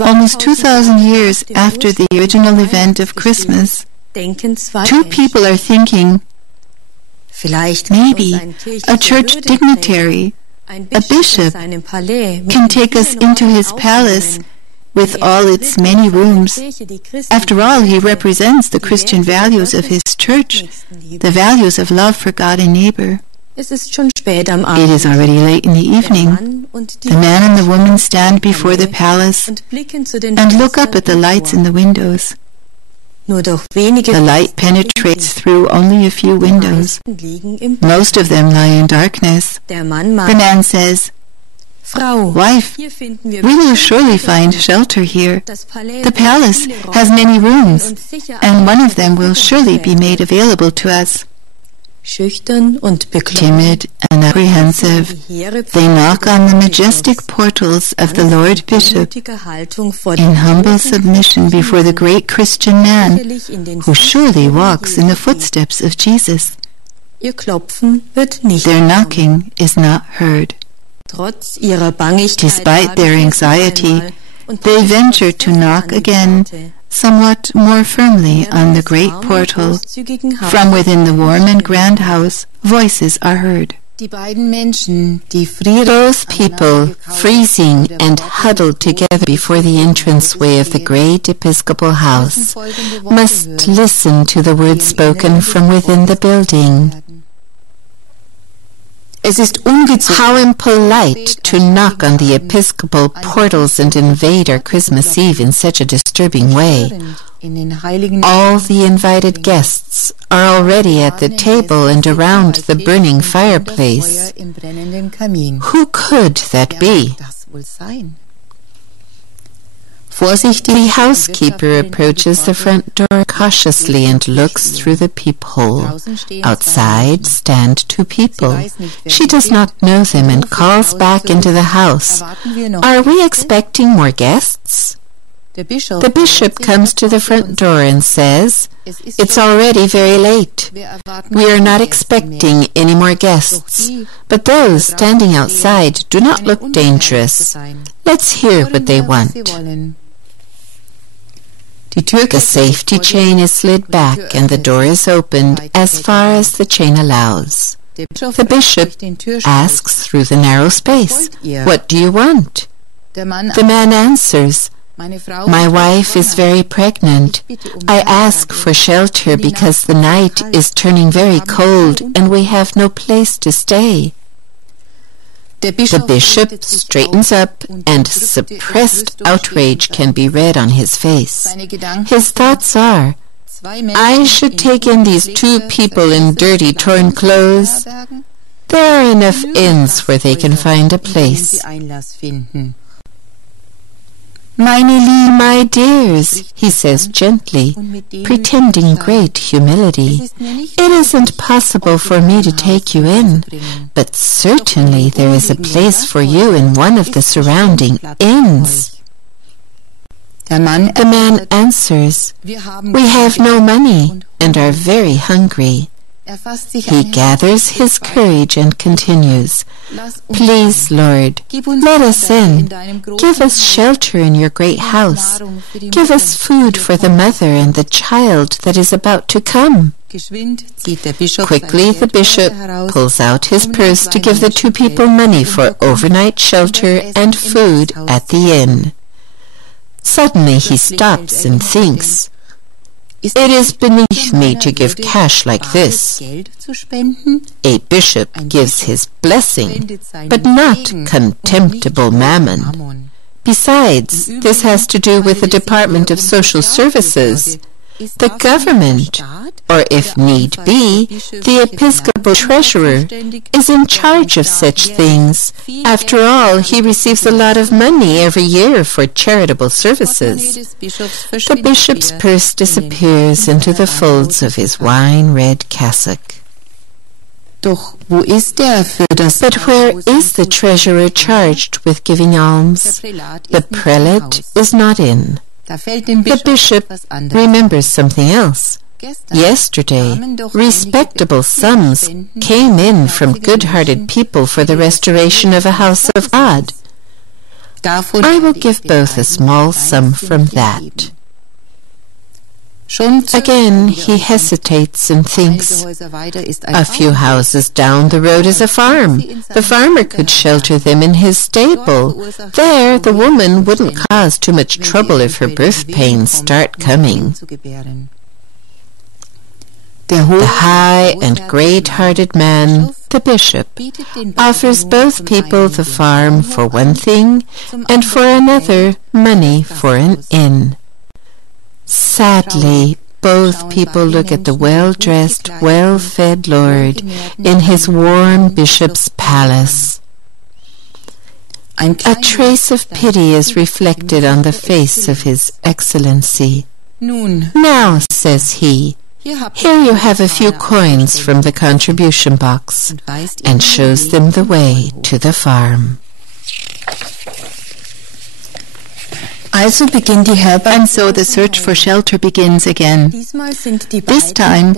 almost 2,000 years after the original event of Christmas, two people are thinking, maybe a church dignitary, a bishop, can take us into his palace with all its many rooms. After all, he represents the Christian values of his church, the values of love for God and neighbor. It is already late in the evening. The man and the woman stand before the palace and look up at the lights in the windows. The light penetrates through only a few windows. Most of them lie in darkness. The man says, Wife, we will surely find shelter here. The palace has many rooms, and one of them will surely be made available to us. Timid and apprehensive, they knock on the majestic portals of the Lord Bishop in humble submission before the great Christian man who surely walks in the footsteps of Jesus. Their knocking is not heard. Despite their anxiety, they venture to knock again, somewhat more firmly on the great portal. From within the warm and grand house, voices are heard. Both people, freezing and huddled together before the entranceway of the great episcopal house, must listen to the words spoken from within the building. How impolite to knock on the episcopal portals and invade our Christmas Eve in such a disturbing way. All the invited guests are already at the table and around the burning fireplace. Who could that be? The housekeeper approaches the front door cautiously and looks through the peephole. Outside stand two people. She does not know them and calls back into the house. Are we expecting more guests? The bishop comes to the front door and says, "It's already very late. We are not expecting any more guests, but those standing outside do not look dangerous. Let's hear what they want." The safety chain is slid back and the door is opened as far as the chain allows. The bishop asks through the narrow space, "What do you want?" The man answers, "My wife is very pregnant. I ask for shelter because the night is turning very cold and we have no place to stay." The bishop straightens up and suppressed outrage can be read on his face. His thoughts are, "I should take in these two people in dirty, torn clothes. There are enough inns where they can find a place." "My dears," he says gently, pretending great humility, "it isn't possible for me to take you in, but certainly there is a place for you in one of the surrounding inns." The man answers, "We have no money and are very hungry." He gathers his courage and continues, "Please, Lord, let us in. Give us shelter in your great house. Give us food for the mother and the child that is about to come." Quickly, the bishop pulls out his purse to give the two people money for overnight shelter and food at the inn. Suddenly, he stops and thinks, "It is beneath me to give cash like this." A bishop gives his blessing, but not contemptible mammon. Besides, this has to do with the Department of Social Services, the government, or if need be, the episcopal treasurer is in charge of such things. After all, he receives a lot of money every year for charitable services. The bishop's purse disappears into the folds of his wine-red cassock. But where is the treasurer charged with giving alms? The prelate is not in. The bishop remembers something else. Yesterday, respectable sums came in from good-hearted people for the restoration of a house of God. I will give both a small sum from that. Again, he hesitates and thinks, a few houses down the road is a farm. The farmer could shelter them in his stable. There, the woman wouldn't cause too much trouble if her birth pains start coming. The high and great-hearted man, the bishop, offers both people the farm for one thing, and for another, money for an inn. Sadly, both people look at the well-dressed, well-fed Lord in his warm bishop's palace. A trace of pity is reflected on the face of His Excellency. Now, says he, here you have a few coins from the contribution box, and shows them the way to the farm. And so the search for shelter begins again. This time,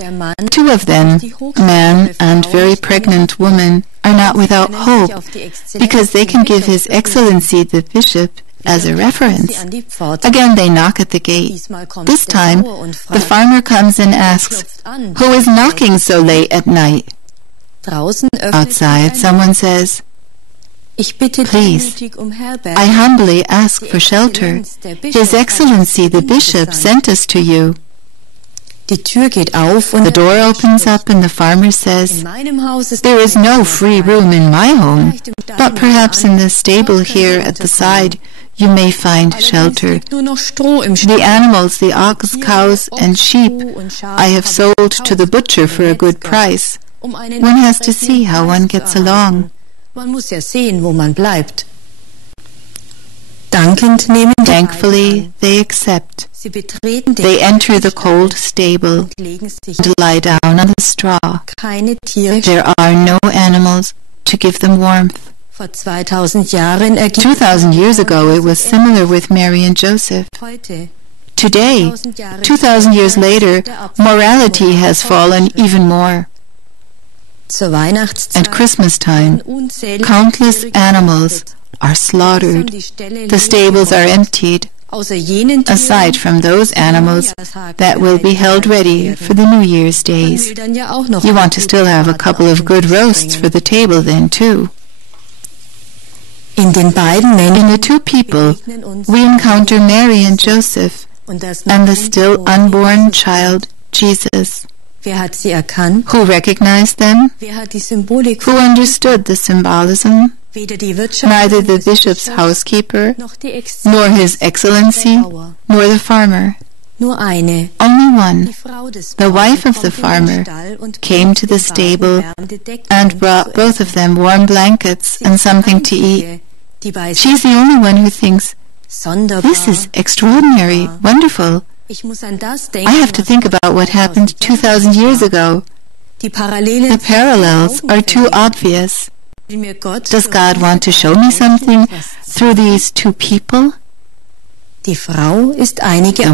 two of them, a man and very pregnant woman, are not without hope, because they can give His Excellency the Bishop as a reference. Again they knock at the gate. This time, the farmer comes and asks, "Who is knocking so late at night?" Outside, someone says, "Please, I humbly ask for shelter. His Excellency the Bishop sent us to you." The door opens up and the farmer says, "There is no free room in my home, but perhaps in the stable here at the side you may find shelter. The animals, the ox, cows, and sheep, I have sold to the butcher for a good price. One has to see how one gets along." Thankfully, they accept. They enter the cold stable and lie down on the straw. There are no animals to give them warmth. 2,000 years ago, it was similar with Mary and Joseph. Today, 2,000 years later, morality has fallen even more. At Christmas time, countless animals are slaughtered. The stables are emptied, aside from those animals that will be held ready for the New Year's days. You want to still have a couple of good roasts for the table then, too. In the two people, we encounter Mary and Joseph and the still unborn child, Jesus. Who recognized them? Who understood the symbolism? Neither the bishop's housekeeper, nor His Excellency, nor the farmer. Only one, the wife of the farmer, came to the stable and brought both of them warm blankets and something to eat. She's the only one who thinks, "This is extraordinary, wonderful. I have to think about what happened 2,000 years ago. The parallels are too obvious. Does God want to show me something through these two people?" The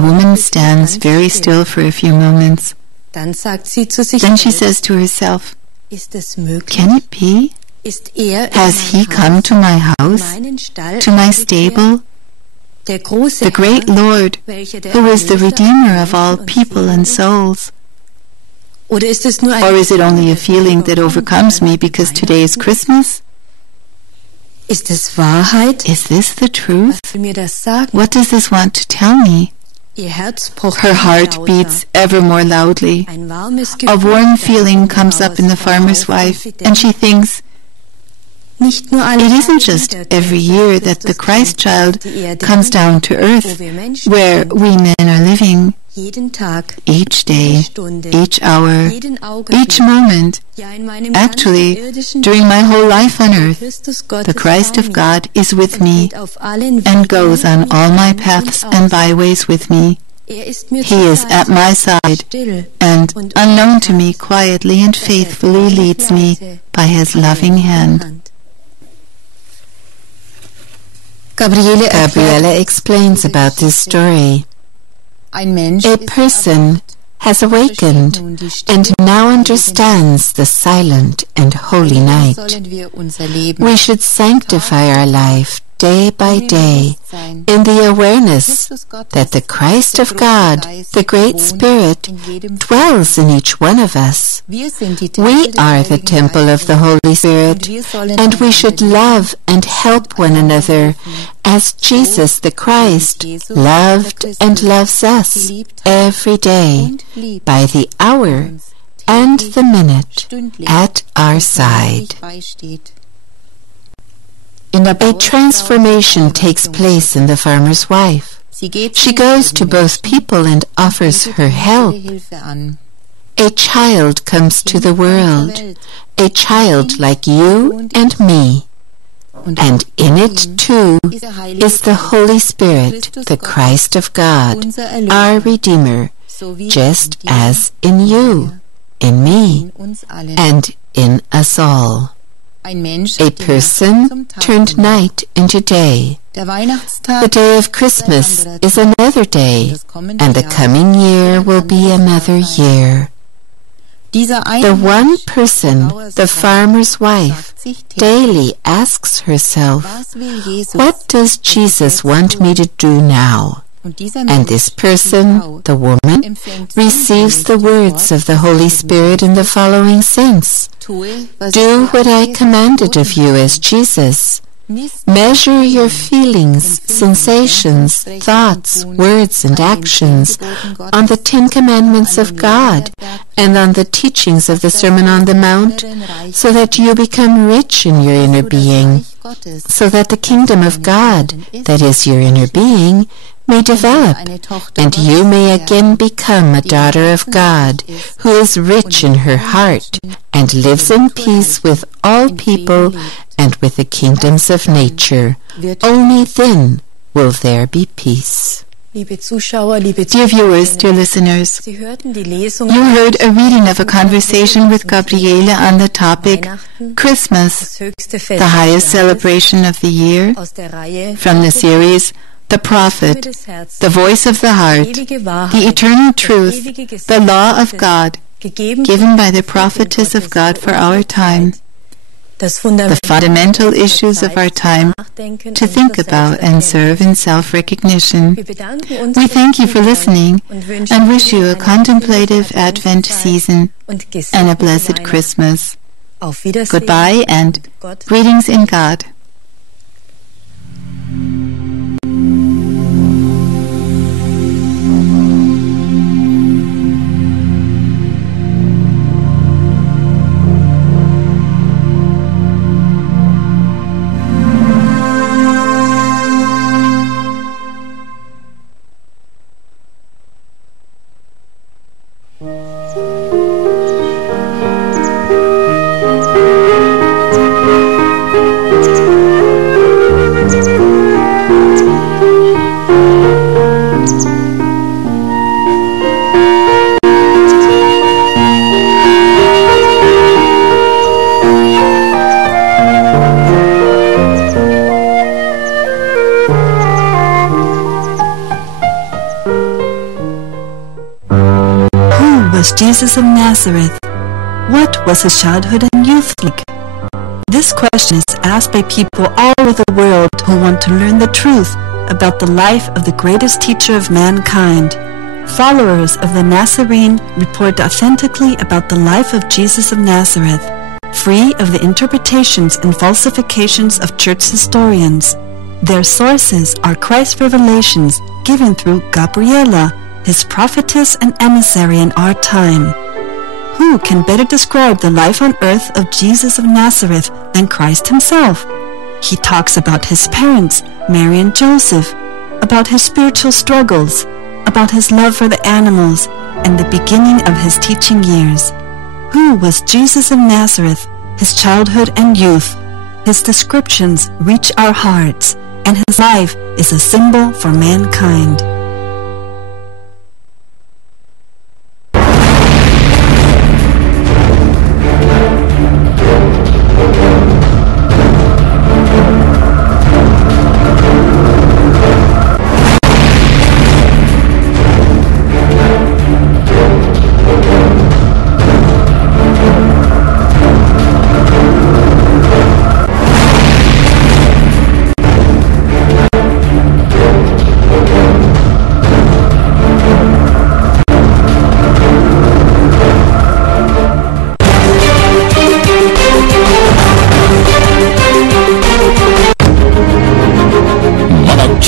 woman stands very still for a few moments. Then she says to herself, "Can it be? Has He come to my house, to my stable? The great Lord, who is the Redeemer of all people and souls? Or is it only a feeling that overcomes me because today is Christmas? Is this the truth? What does this want to tell me?" Her heart beats ever more loudly. A warm feeling comes up in the farmer's wife, and she thinks, it isn't just every year that the Christ child comes down to earth, where we men are living. Each day, each hour, each moment, actually, during my whole life on earth, the Christ of God is with me and goes on all my paths and byways with me. He is at my side and, unknown to me, quietly and faithfully leads me by His loving hand. Gabriele explains about this story. A person has awakened and now understands the silent and holy night. We should sanctify our life day by day in the awareness that the Christ of God, the Great Spirit, dwells in each one of us. We are the temple of the Holy Spirit, and we should love and help one another as Jesus the Christ loved and loves us every day by the hour and the minute at our side. A transformation takes place in the farmer's wife. She goes to both people and offers her help. A child comes to the world, a child like you and me. and in it too is the Holy Spirit, the Christ of God, our Redeemer, just as in you, in me, and in us all. A person turned night into day. The day of Christmas is another day, and the coming year will be another year. The one person, the farmer's wife, daily asks herself, what does Jesus want me to do now? And this person, the woman, receives the words of the Holy Spirit in the following sense. Do what I commanded of you as Jesus. Measure your feelings, sensations, thoughts, words, and actions on the 10 Commandments of God and on the teachings of the Sermon on the Mount, so that you become rich in your inner being, so that the kingdom of God, that is your inner being, may develop, and you may again become a daughter of God, who is rich in her heart and lives in peace with all people and with the kingdoms of nature. Only then will there be peace. Dear viewers, dear listeners, you heard a reading of a conversation with Gabriele on the topic Christmas, the highest celebration of the year, from the series The Prophet, the Voice of the Heart, the Eternal Truth, the Law of God, given by the Prophetess of God for our time, the fundamental issues of our time to think about and serve in self-recognition. We thank you for listening and wish you a contemplative Advent season and a blessed Christmas. Goodbye and greetings in God. Jesus of Nazareth? What was his childhood and youth like? This question is asked by people all over the world who want to learn the truth about the life of the greatest teacher of mankind. Followers of the Nazarene report authentically about the life of Jesus of Nazareth, free of the interpretations and falsifications of church historians. Their sources are Christ's revelations given through Gabriela, his prophetess and emissary in our time. Who can better describe the life on earth of Jesus of Nazareth than Christ himself? He talks about his parents, Mary and Joseph, about his spiritual struggles, about his love for the animals, and the beginning of his teaching years. Who was Jesus of Nazareth, his childhood and youth? His descriptions reach our hearts, and his life is a symbol for mankind.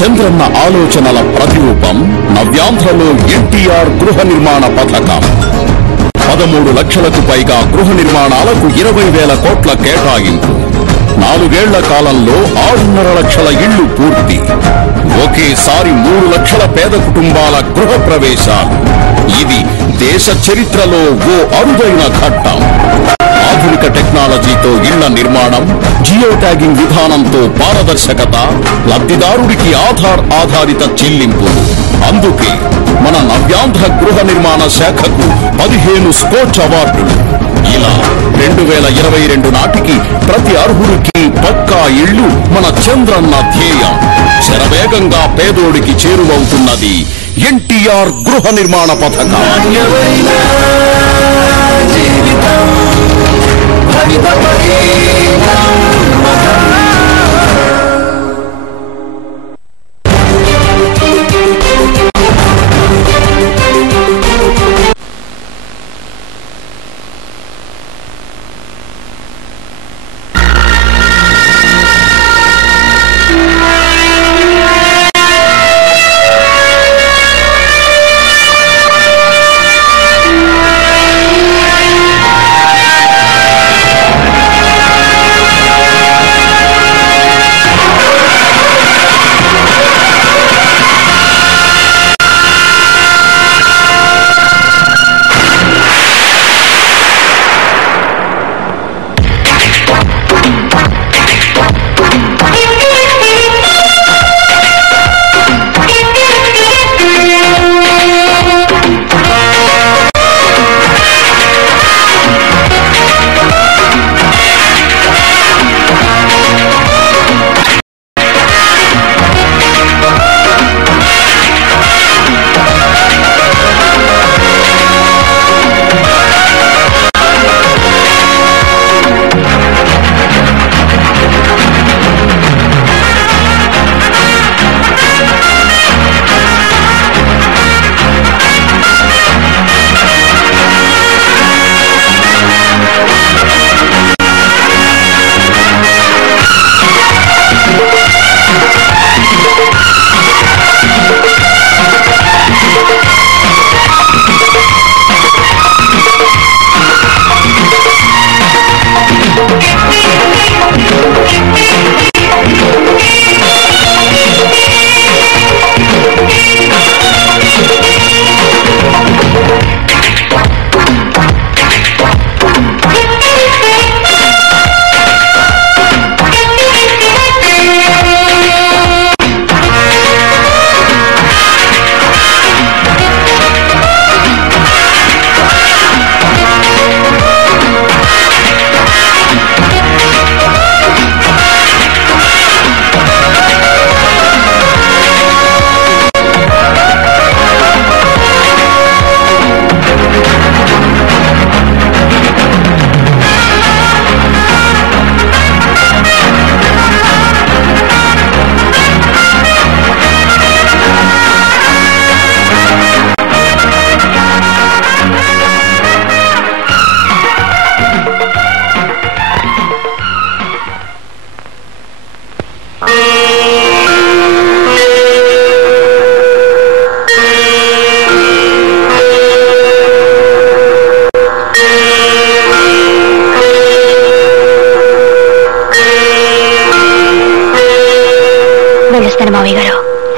Chandranna ఆలోచనల ప్రతిరూపం నవ్యాంధ్రలో ఎన్టీఆర్ గృహ నిర్మాణ పథకం. 13 లక్షలకు పైగా గృహ నిర్మాణాలకు 20,000 కోట్ల కేటాయింపు. 4 ఏళ్ల కాలంలో 6.5 లక్షల ఇళ్లు పూర్తి. ఒకేసారి 3 లక్షల పేద కుటుంబాల గృహ ప్రవేశాలు. ఇది దేశ చరిత్రలో ఓ అరుదైన ఘట్టం. ఆధునిక టెక్నాలజీతో ఇళ్ల నిర్మాణం, జియో ట్యాగింగ్ విధానంతో పారదర్శకత, లబ్ధిదారుడికి ఆధార్ ఆధారిత చెల్లింపులు. అందుకే మన నవ్యాంధ్ర గృహ నిర్మాణ శాఖకు 15 స్కోచ్ అవార్డులు. ఇలా 2022 నాటికి ప్రతి అర్హుడికి పక్కా ఇళ్లు మన చంద్రన్న ధ్యేయం. శరవేగంగా పేదోడికి చేరువవుతున్నది ఎన్టీఆర్ గృహ నిర్మాణ పథకం.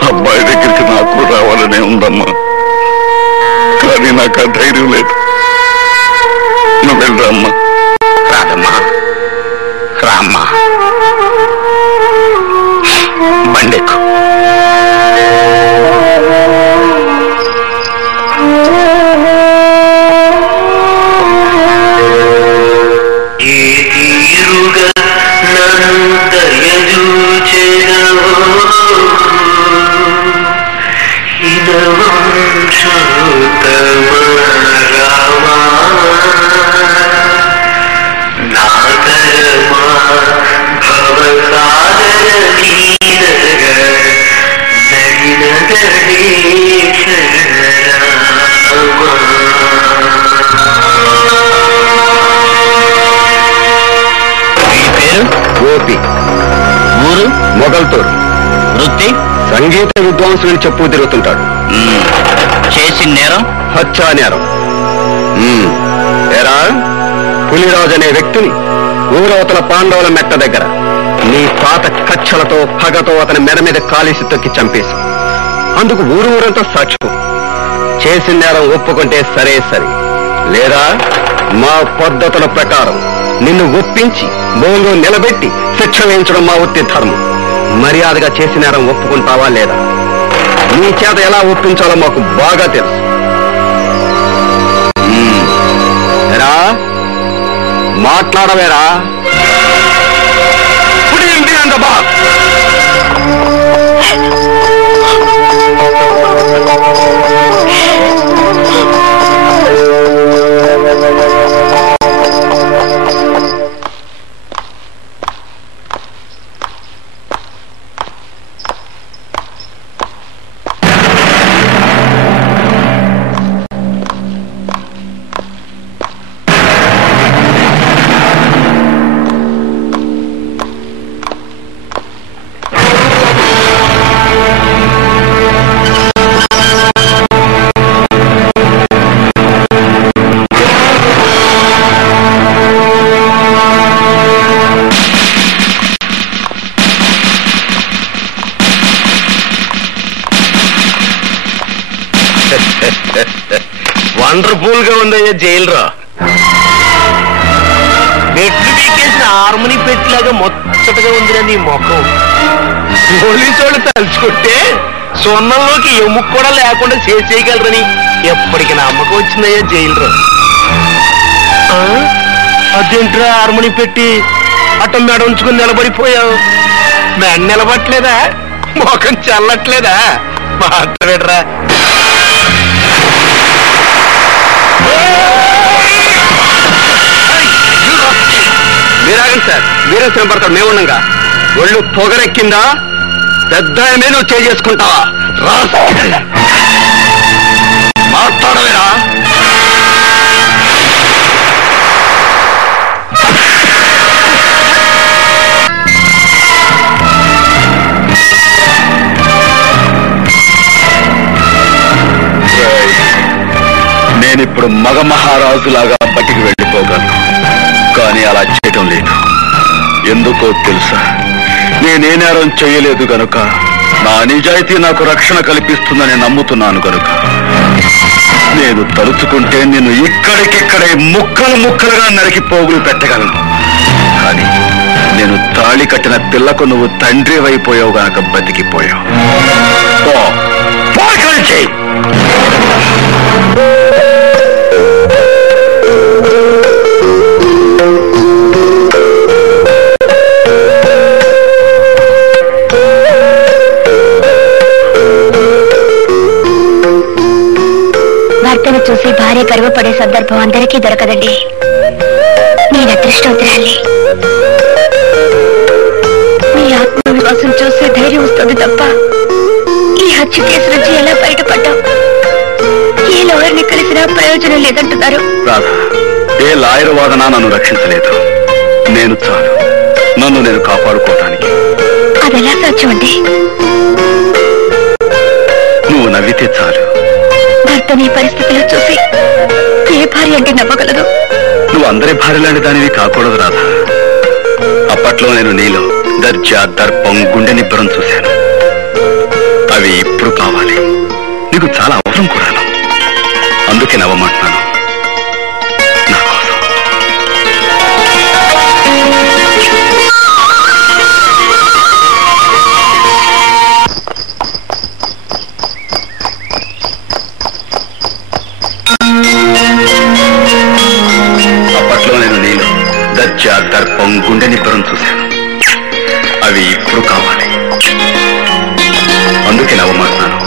అబ్బాయి దగ్గరికి నాకు రావాలనే ఉందమ్మా, కానీ నాకు ఆ ధైర్యం లేదు. నువ్వు వెళ్ళరామ్మా. రాదమ్మా, రామ్మా, బండెక్కు. ఊరు మొగల్తూరు. వృత్తి సంగీత విద్వాంసులు చెప్పు తిరుగుతుంటాడు. చేసిన నేరం హత్యా నేరం. ఎరా, పులిరాజు అనే వ్యక్తిని ఊరవతల పాండవుల మెట్ట దగ్గర నీ పాత కచ్చలతో పగతో అతని మెడ మీద కాలేసి తొక్కి చంపేసి, అందుకు ఊరంతా సాక్ష్యం. చేసిన నేరం ఒప్పుకుంటే సరే సరే, లేదా మా పద్ధతుల ప్రకారం నిన్ను ఒప్పించి బోన్లో నిలబెట్టి శిక్ష వేయించడం మా వృత్తి ధర్మం. మర్యాదగా చేసిన నేరం ఒప్పుకుంటావా లేదా? నీ చేత ఎలా ఒప్పించాలో మాకు బాగా తెలుసు. మాట్లాడవేరా? వండర్ఫుల్ గా ఉందయ్యా జైలు రా. మెట్లు వీకేసిన హార్మోని పెట్టిలాగా మొత్తగా ఉందిరా నీ ముఖం. పోలీసు వాళ్ళు తలుచుకుంటే సొన్నంలోకి ఎముక కూడా లేకుండా చేయగలరని ఎప్పటికి నమ్మకం వచ్చిందయ్యా జైలు రా. అదేంట్రా హార్మోని పెట్టి అట్ట మెడ ఉంచుకుని నిలబడిపోయావు? మెడ నిలబట్లేదా? ముఖం చల్లట్లేదా? మాట్లాడరా. మీరాగండి సార్, మీరే శ్రమ పడతాడు. మేముండగా ఒళ్ళు పొగరెక్కిందా? పెద్ద నువ్వు చేసుకుంటావా? మాట్లాడవేరా? నేనిప్పుడు మగ మహారాజులాగా బయటికి వెళ్ళిపోగలను, కానీ అలా చేయటం లేదు. ఎందుకో తెలుసా? నేనే నేరం చేయలేదు గనుక, నా నిజాయితీ నాకు రక్షణ కల్పిస్తుందని నమ్ముతున్నాను గనుక నేను తలుచుకుంటే నిన్ను ఇక్కడికిక్కడే ముక్కలు ముక్కలుగా నరికి పోగులు పెట్టగలను. కానీ నేను తాళి కట్టిన పిల్లకు నువ్వు తండ్రి అయిపోయావు గనక బతికిపోయావు. చెయ్యి. భర్తను చూసి భార్య గర్వపడే సందర్భం అందరికీ దొరకదండి. నేను అదృష్టవంతురాలి. మీ ఆత్మవిశ్వాసం చూసి ధైర్యం వస్తుంది తప్ప ఈ హత్య కేసు నుంచి ఎలా బయటపడ్డాం? ఏ లాయర్ని కలిసినా ప్రయోజనం లేదంటున్నారు. రాధా, ఏ లాయర్ వాదన నన్ను రక్షించలేదు. నేను చాలు నన్ను నేను కాపాడుకోవటానికి. అదెలా సాధ్యం అండి? నువ్వు నవ్వితే చాలు. భర్తని పరిస్థితుల్లో చూసి ఏ భార్య అంటే నమ్మగలదు? నువ్వు అందరి భార్య లాంటి దానివి కాకూడదు రాధా. అప్పట్లో నేను నీలో దర్జా, దర్పం, గుండె నిబ్బరం చూశాను. అవి ఇప్పుడు కావాలి. నీకు చాలా అవసరం కూడాను. అందుకే నవ్వమంటున్నాను. నా కోసం. అప్పట్లో నేను నీలో దర్జా, దర్పం, గుండె నిబ్బరం చూశాను. అవి ఇప్పుడు కావాలి. అందుకే నవ్వమంటున్నాను.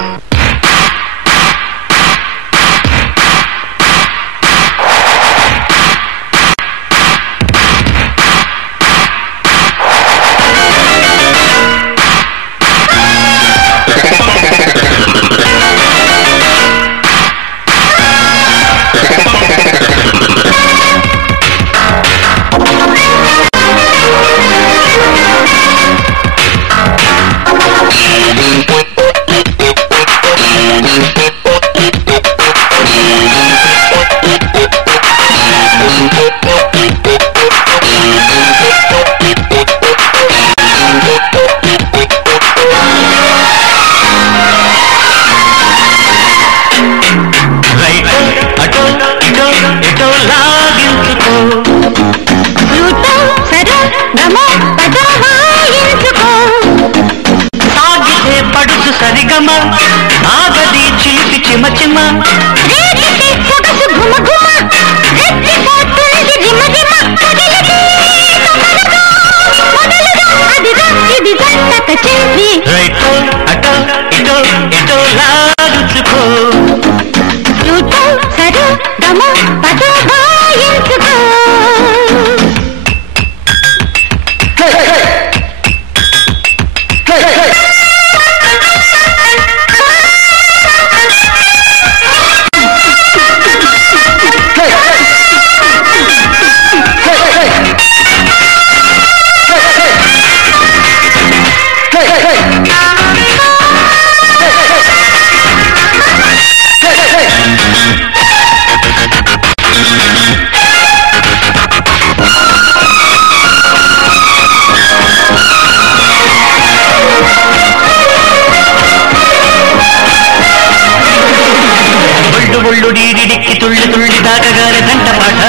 తాకగానే దంట పాట,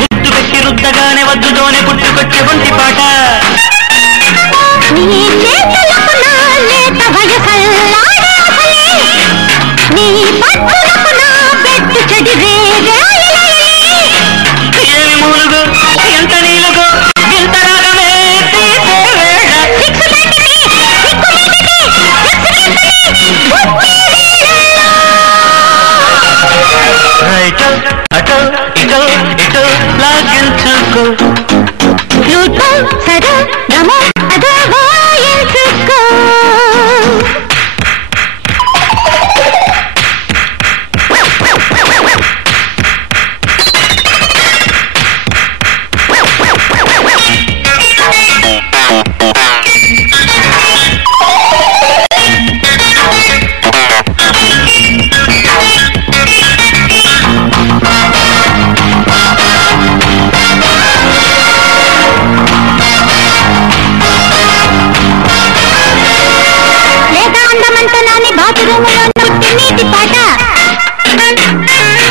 ముద్దు పెట్టి రుద్దగానే వద్దుతోనే పుట్టుకొచ్చే ఒంటి పాట. నీ చేతులకు నా లేత వయసల్లాడే అసలే, నీ పట్టులకు నా పెట్టు చెడి రేగే. ఏమి మూలుగో ఎంత నీలుగో వింత రాగమే తీసే వేళ. రైటో అటో ఇటో ఇటో లాగించుకో, ఫ్లూటో సరో నమో అదో వాయించుకో. నీటి పాట,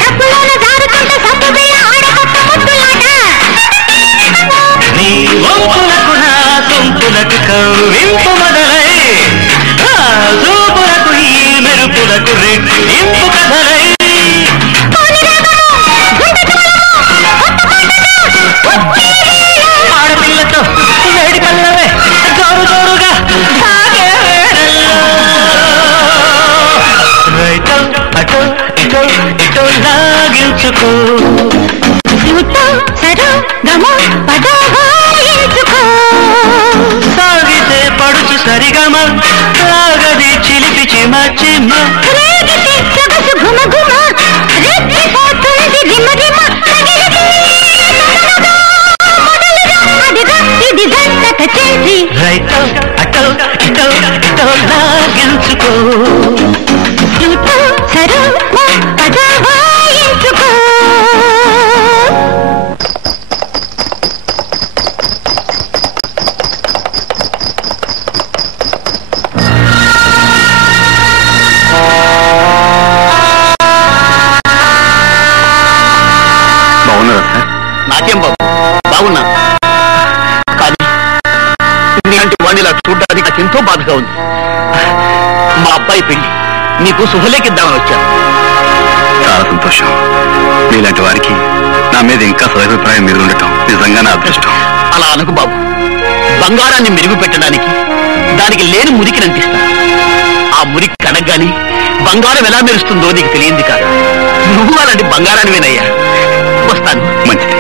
డబ్బులోన జారుతుంటే సబ్బుబియ్య ఆడపక్క ముద్దులాట. నీ వంపులకు నా సొంపులకు కవ్వింపు మొదలై, చూపులకు ఈ మెరుపులకు రెట్టింపు కథలై. ఆడపిల్లతో వేడి పల్లవే జోరు జోరుగా సాగే వేళల్లో. రైటో అటో ఇటో ఇటో లాగించుకో, ఫ్లూటో సరో నమో అదో వాయించుకో. సాగితే పడుచు సరిగమ, లాగది చిలిపి చిమ చిమ. రేగితే సొగసు గుమ గుమ, రెచ్చిపోతుంది రిమ రిమ. ఇది దండక చేసి రైటో అటో ఇటో ఇటో లాగించుకో, ఫ్లూటో సరో అదో వాయించుకో. బాగున్నారా సార్? నాకేం బాబు, బాగున్నా. కానీ నీలాంటి వాడిని ఇలా చూడడానికి నాకు ఎంతో బాధగా ఉంది. మా అబ్బాయి పెళ్లి నీకు శుభలేఖిద్దామని వచ్చాను. చాలా సంతోషం. మీలాంటి వారికి నా మీద ఇంకా సదభిప్రాయం మీద ఉండటం నిజంగా నా అదృష్టం. అలా అనకు బాబు. బంగారాన్ని మెరుగు పెట్టడానికి దానికి లేని మురికిని అందిస్తా. ఆ మురికి కనగాని బంగారం ఎలా మెరుస్తుందో నీకు తెలియంది కాదు. నువ్వు అలాంటి బంగారానివేనయ్యా. వస్తాను. మంచిది.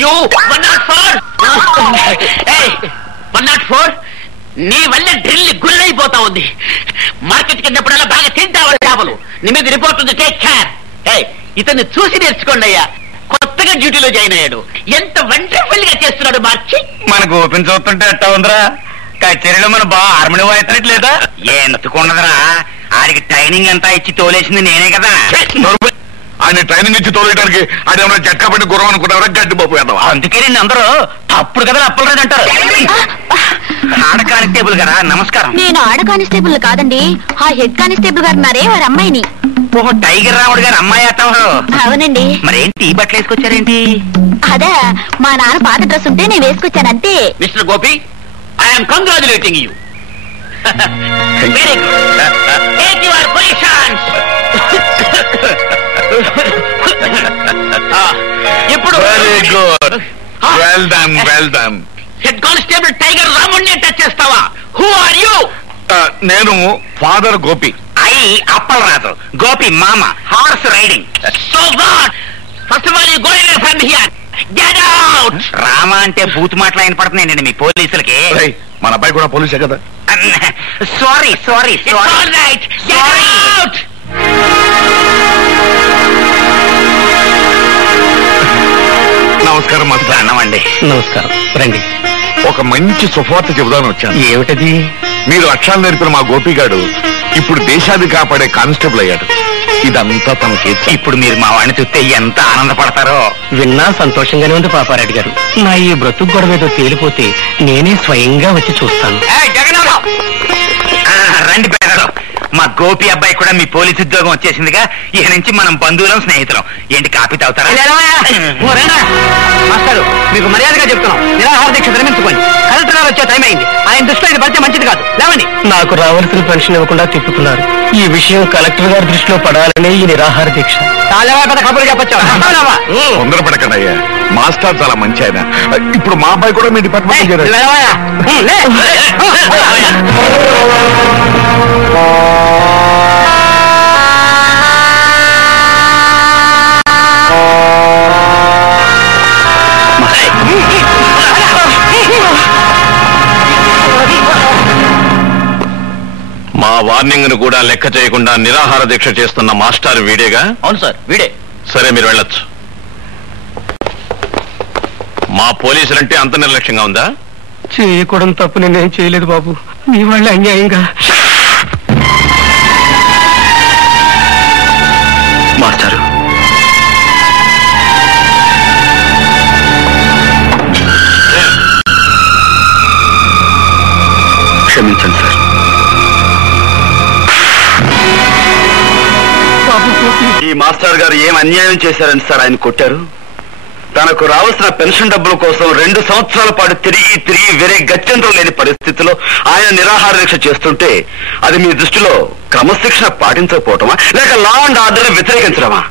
You 104. Hey, 104. నీ వల్ల డ్రిల్ గుల్లైపోతా ఉంది. మార్కెట్కి వెళ్ళినప్పుడల్లా బాగా తింటావా చేపలు. నీ మీద రిపోర్ట్ ఉంది. Take care. ఇతన్ని చూసి నేర్చుకోండి అయ్యా. కొత్తగా డ్యూటీలో జాయిన్ అయ్యాడు. ఎంత వండర్ఫుల్ గా చేస్తున్నాడు మార్చి. మనకు ఓపెన్ చూస్తుంటే అట్టా ఉందిరా. కచేరీలో మన బాగా హార్మోని వాయిస్తున్నట్లేదా? ఎందుకున్నదరా, ఆడికి ట్రైనింగ్ అంతా ఇచ్చి తోలేసింది నేనే కదా. ఆయన ట్రైనింగ్ ఇచ్చి తోలేయడానికి అదేమన్నా జట్కా పట్టి గుర్రం అనుకుంటారా? గడ్డి బాబు వేద్దాం. అందుకే నేను అందరూ అప్పుడు కదా అప్పలరాజు అంటారు. ఆడ కానిస్టేబుల్ గారా, నమస్కారం. నేను ఆడ కానిస్టేబుల్ కాదండి, ఆ హెడ్ కానిస్టేబుల్ గారు ఉన్నారే వారి అమ్మాయిని. ఓహో, టైగర్ రాముడు గారు అమ్మాయి అట్టవరు. అవునండి. మరేంటి ఈ బట్టలు వేసుకొచ్చారేంటి? అదే మా నాన్న పాత డ్రెస్ ఉంటే నేను వేసుకొచ్చాను అంతే. Mister Gopi, I'm congratulating you. Very good. Take your positions. ఇప్పుడు very good. Well done, well done. Head constable tiger రాముడిని టచ్ చేస్తావా? Who are you? నేను ఫాదర్ గోపి. అయి అప్పలరాజు, గోపి మామ. Horse riding. So what? First of all you go away from here. Get out. Rama అంటే బూత్ మాటలు ఆయన పడుతున్నాయండి మీ పోలీసులకి. మన అబ్బాయి కూడా పోలీసే కదా. సారీ సారీ నమస్కారం మాస్టర్. అన్నమండి. నమస్కారం, రండి. ఒక మంచి సువార్త చెబుదామని వచ్చాను. ఏమిటది? మీరు అక్షరాలు నేర్పిన మా గోపిగాడు ఇప్పుడు దేశాన్ని కాపాడే కానిస్టేబుల్ అయ్యాడు. ఇదంతా తమకి. ఇప్పుడు మీరు మా వాడిని చూస్తే ఎంత ఆనందపడతారో. విన్నా సంతోషంగానే ఉంది పాపారెడ్డి గారు. నా ఈ బ్రతుకు గొడవ ఏదో తేలిపోతే నేనే స్వయంగా వచ్చి చూస్తాను. రండి పేదలు. మా గోపి అబ్బాయి కూడా మీ పోలీసు ఉద్యోగం వచ్చేసిందిగా, ఇక నుంచి మనం బంధువులం స్నేహితులం. ఏంటి కాపీ తాగుతారా? మాస్టారు, మీకు మర్యాదగా చెప్తున్నాం, నిరాహార దీక్ష విరమించుకోండి. కలెక్టర్ గారు వచ్చే టైం అయింది. ఆయన దృష్టిలో ఇది పడితే మంచిది కాదు. లేవండి. నాకు రావాల్సిన పెన్షన్ ఇవ్వకుండా తిప్పుతున్నారు. ఈ విషయం కలెక్టర్ గారి దృష్టిలో పడాలనే ఈ నిరాహార దీక్ష. కబుర్లు చెప్పొచ్చా? తొందరపడకనయ్యా, మాస్టర్ చాలా మంచి ఆయన. ఇప్పుడు మా అబ్బాయి కూడా మీ డిపార్ట్మెంట్ మా వార్నింగ్ ను కూడా లెక్క చేయకుండా నిరాహార దీక్ష చేస్తున్న మాస్టర్ వీడేగా? అవును సార్, వీడే. సరే, మీరు వెళ్ళొచ్చు. మా పోలీసులంటే అంత నిర్లక్ష్యంగా ఉందా? చేయకూడదు తప్పు నేనేం చేయలేదు బాబు. మీ వాళ్ళ అన్యాయంగా. మాస్టారు, క్షమించండి సార్. ఈ మాస్టర్ గారు ఏం అన్యాయం చేశారని సార్ ఆయన కొట్టారు? తనకు రావాల్సిన పెన్షన్ డబ్బుల కోసం 2 సంవత్సరాల పాటు తిరిగి వేరే గత్యంతరం లేని పరిస్థితిలో ఆయన నిరాహార దీక్ష చేస్తుంటే అది మీ దృష్టిలో క్రమశిక్షణ పాటించకపోవటమా, లేక లా అండ్ ఆర్డర్ వ్యతిరేకించడమా?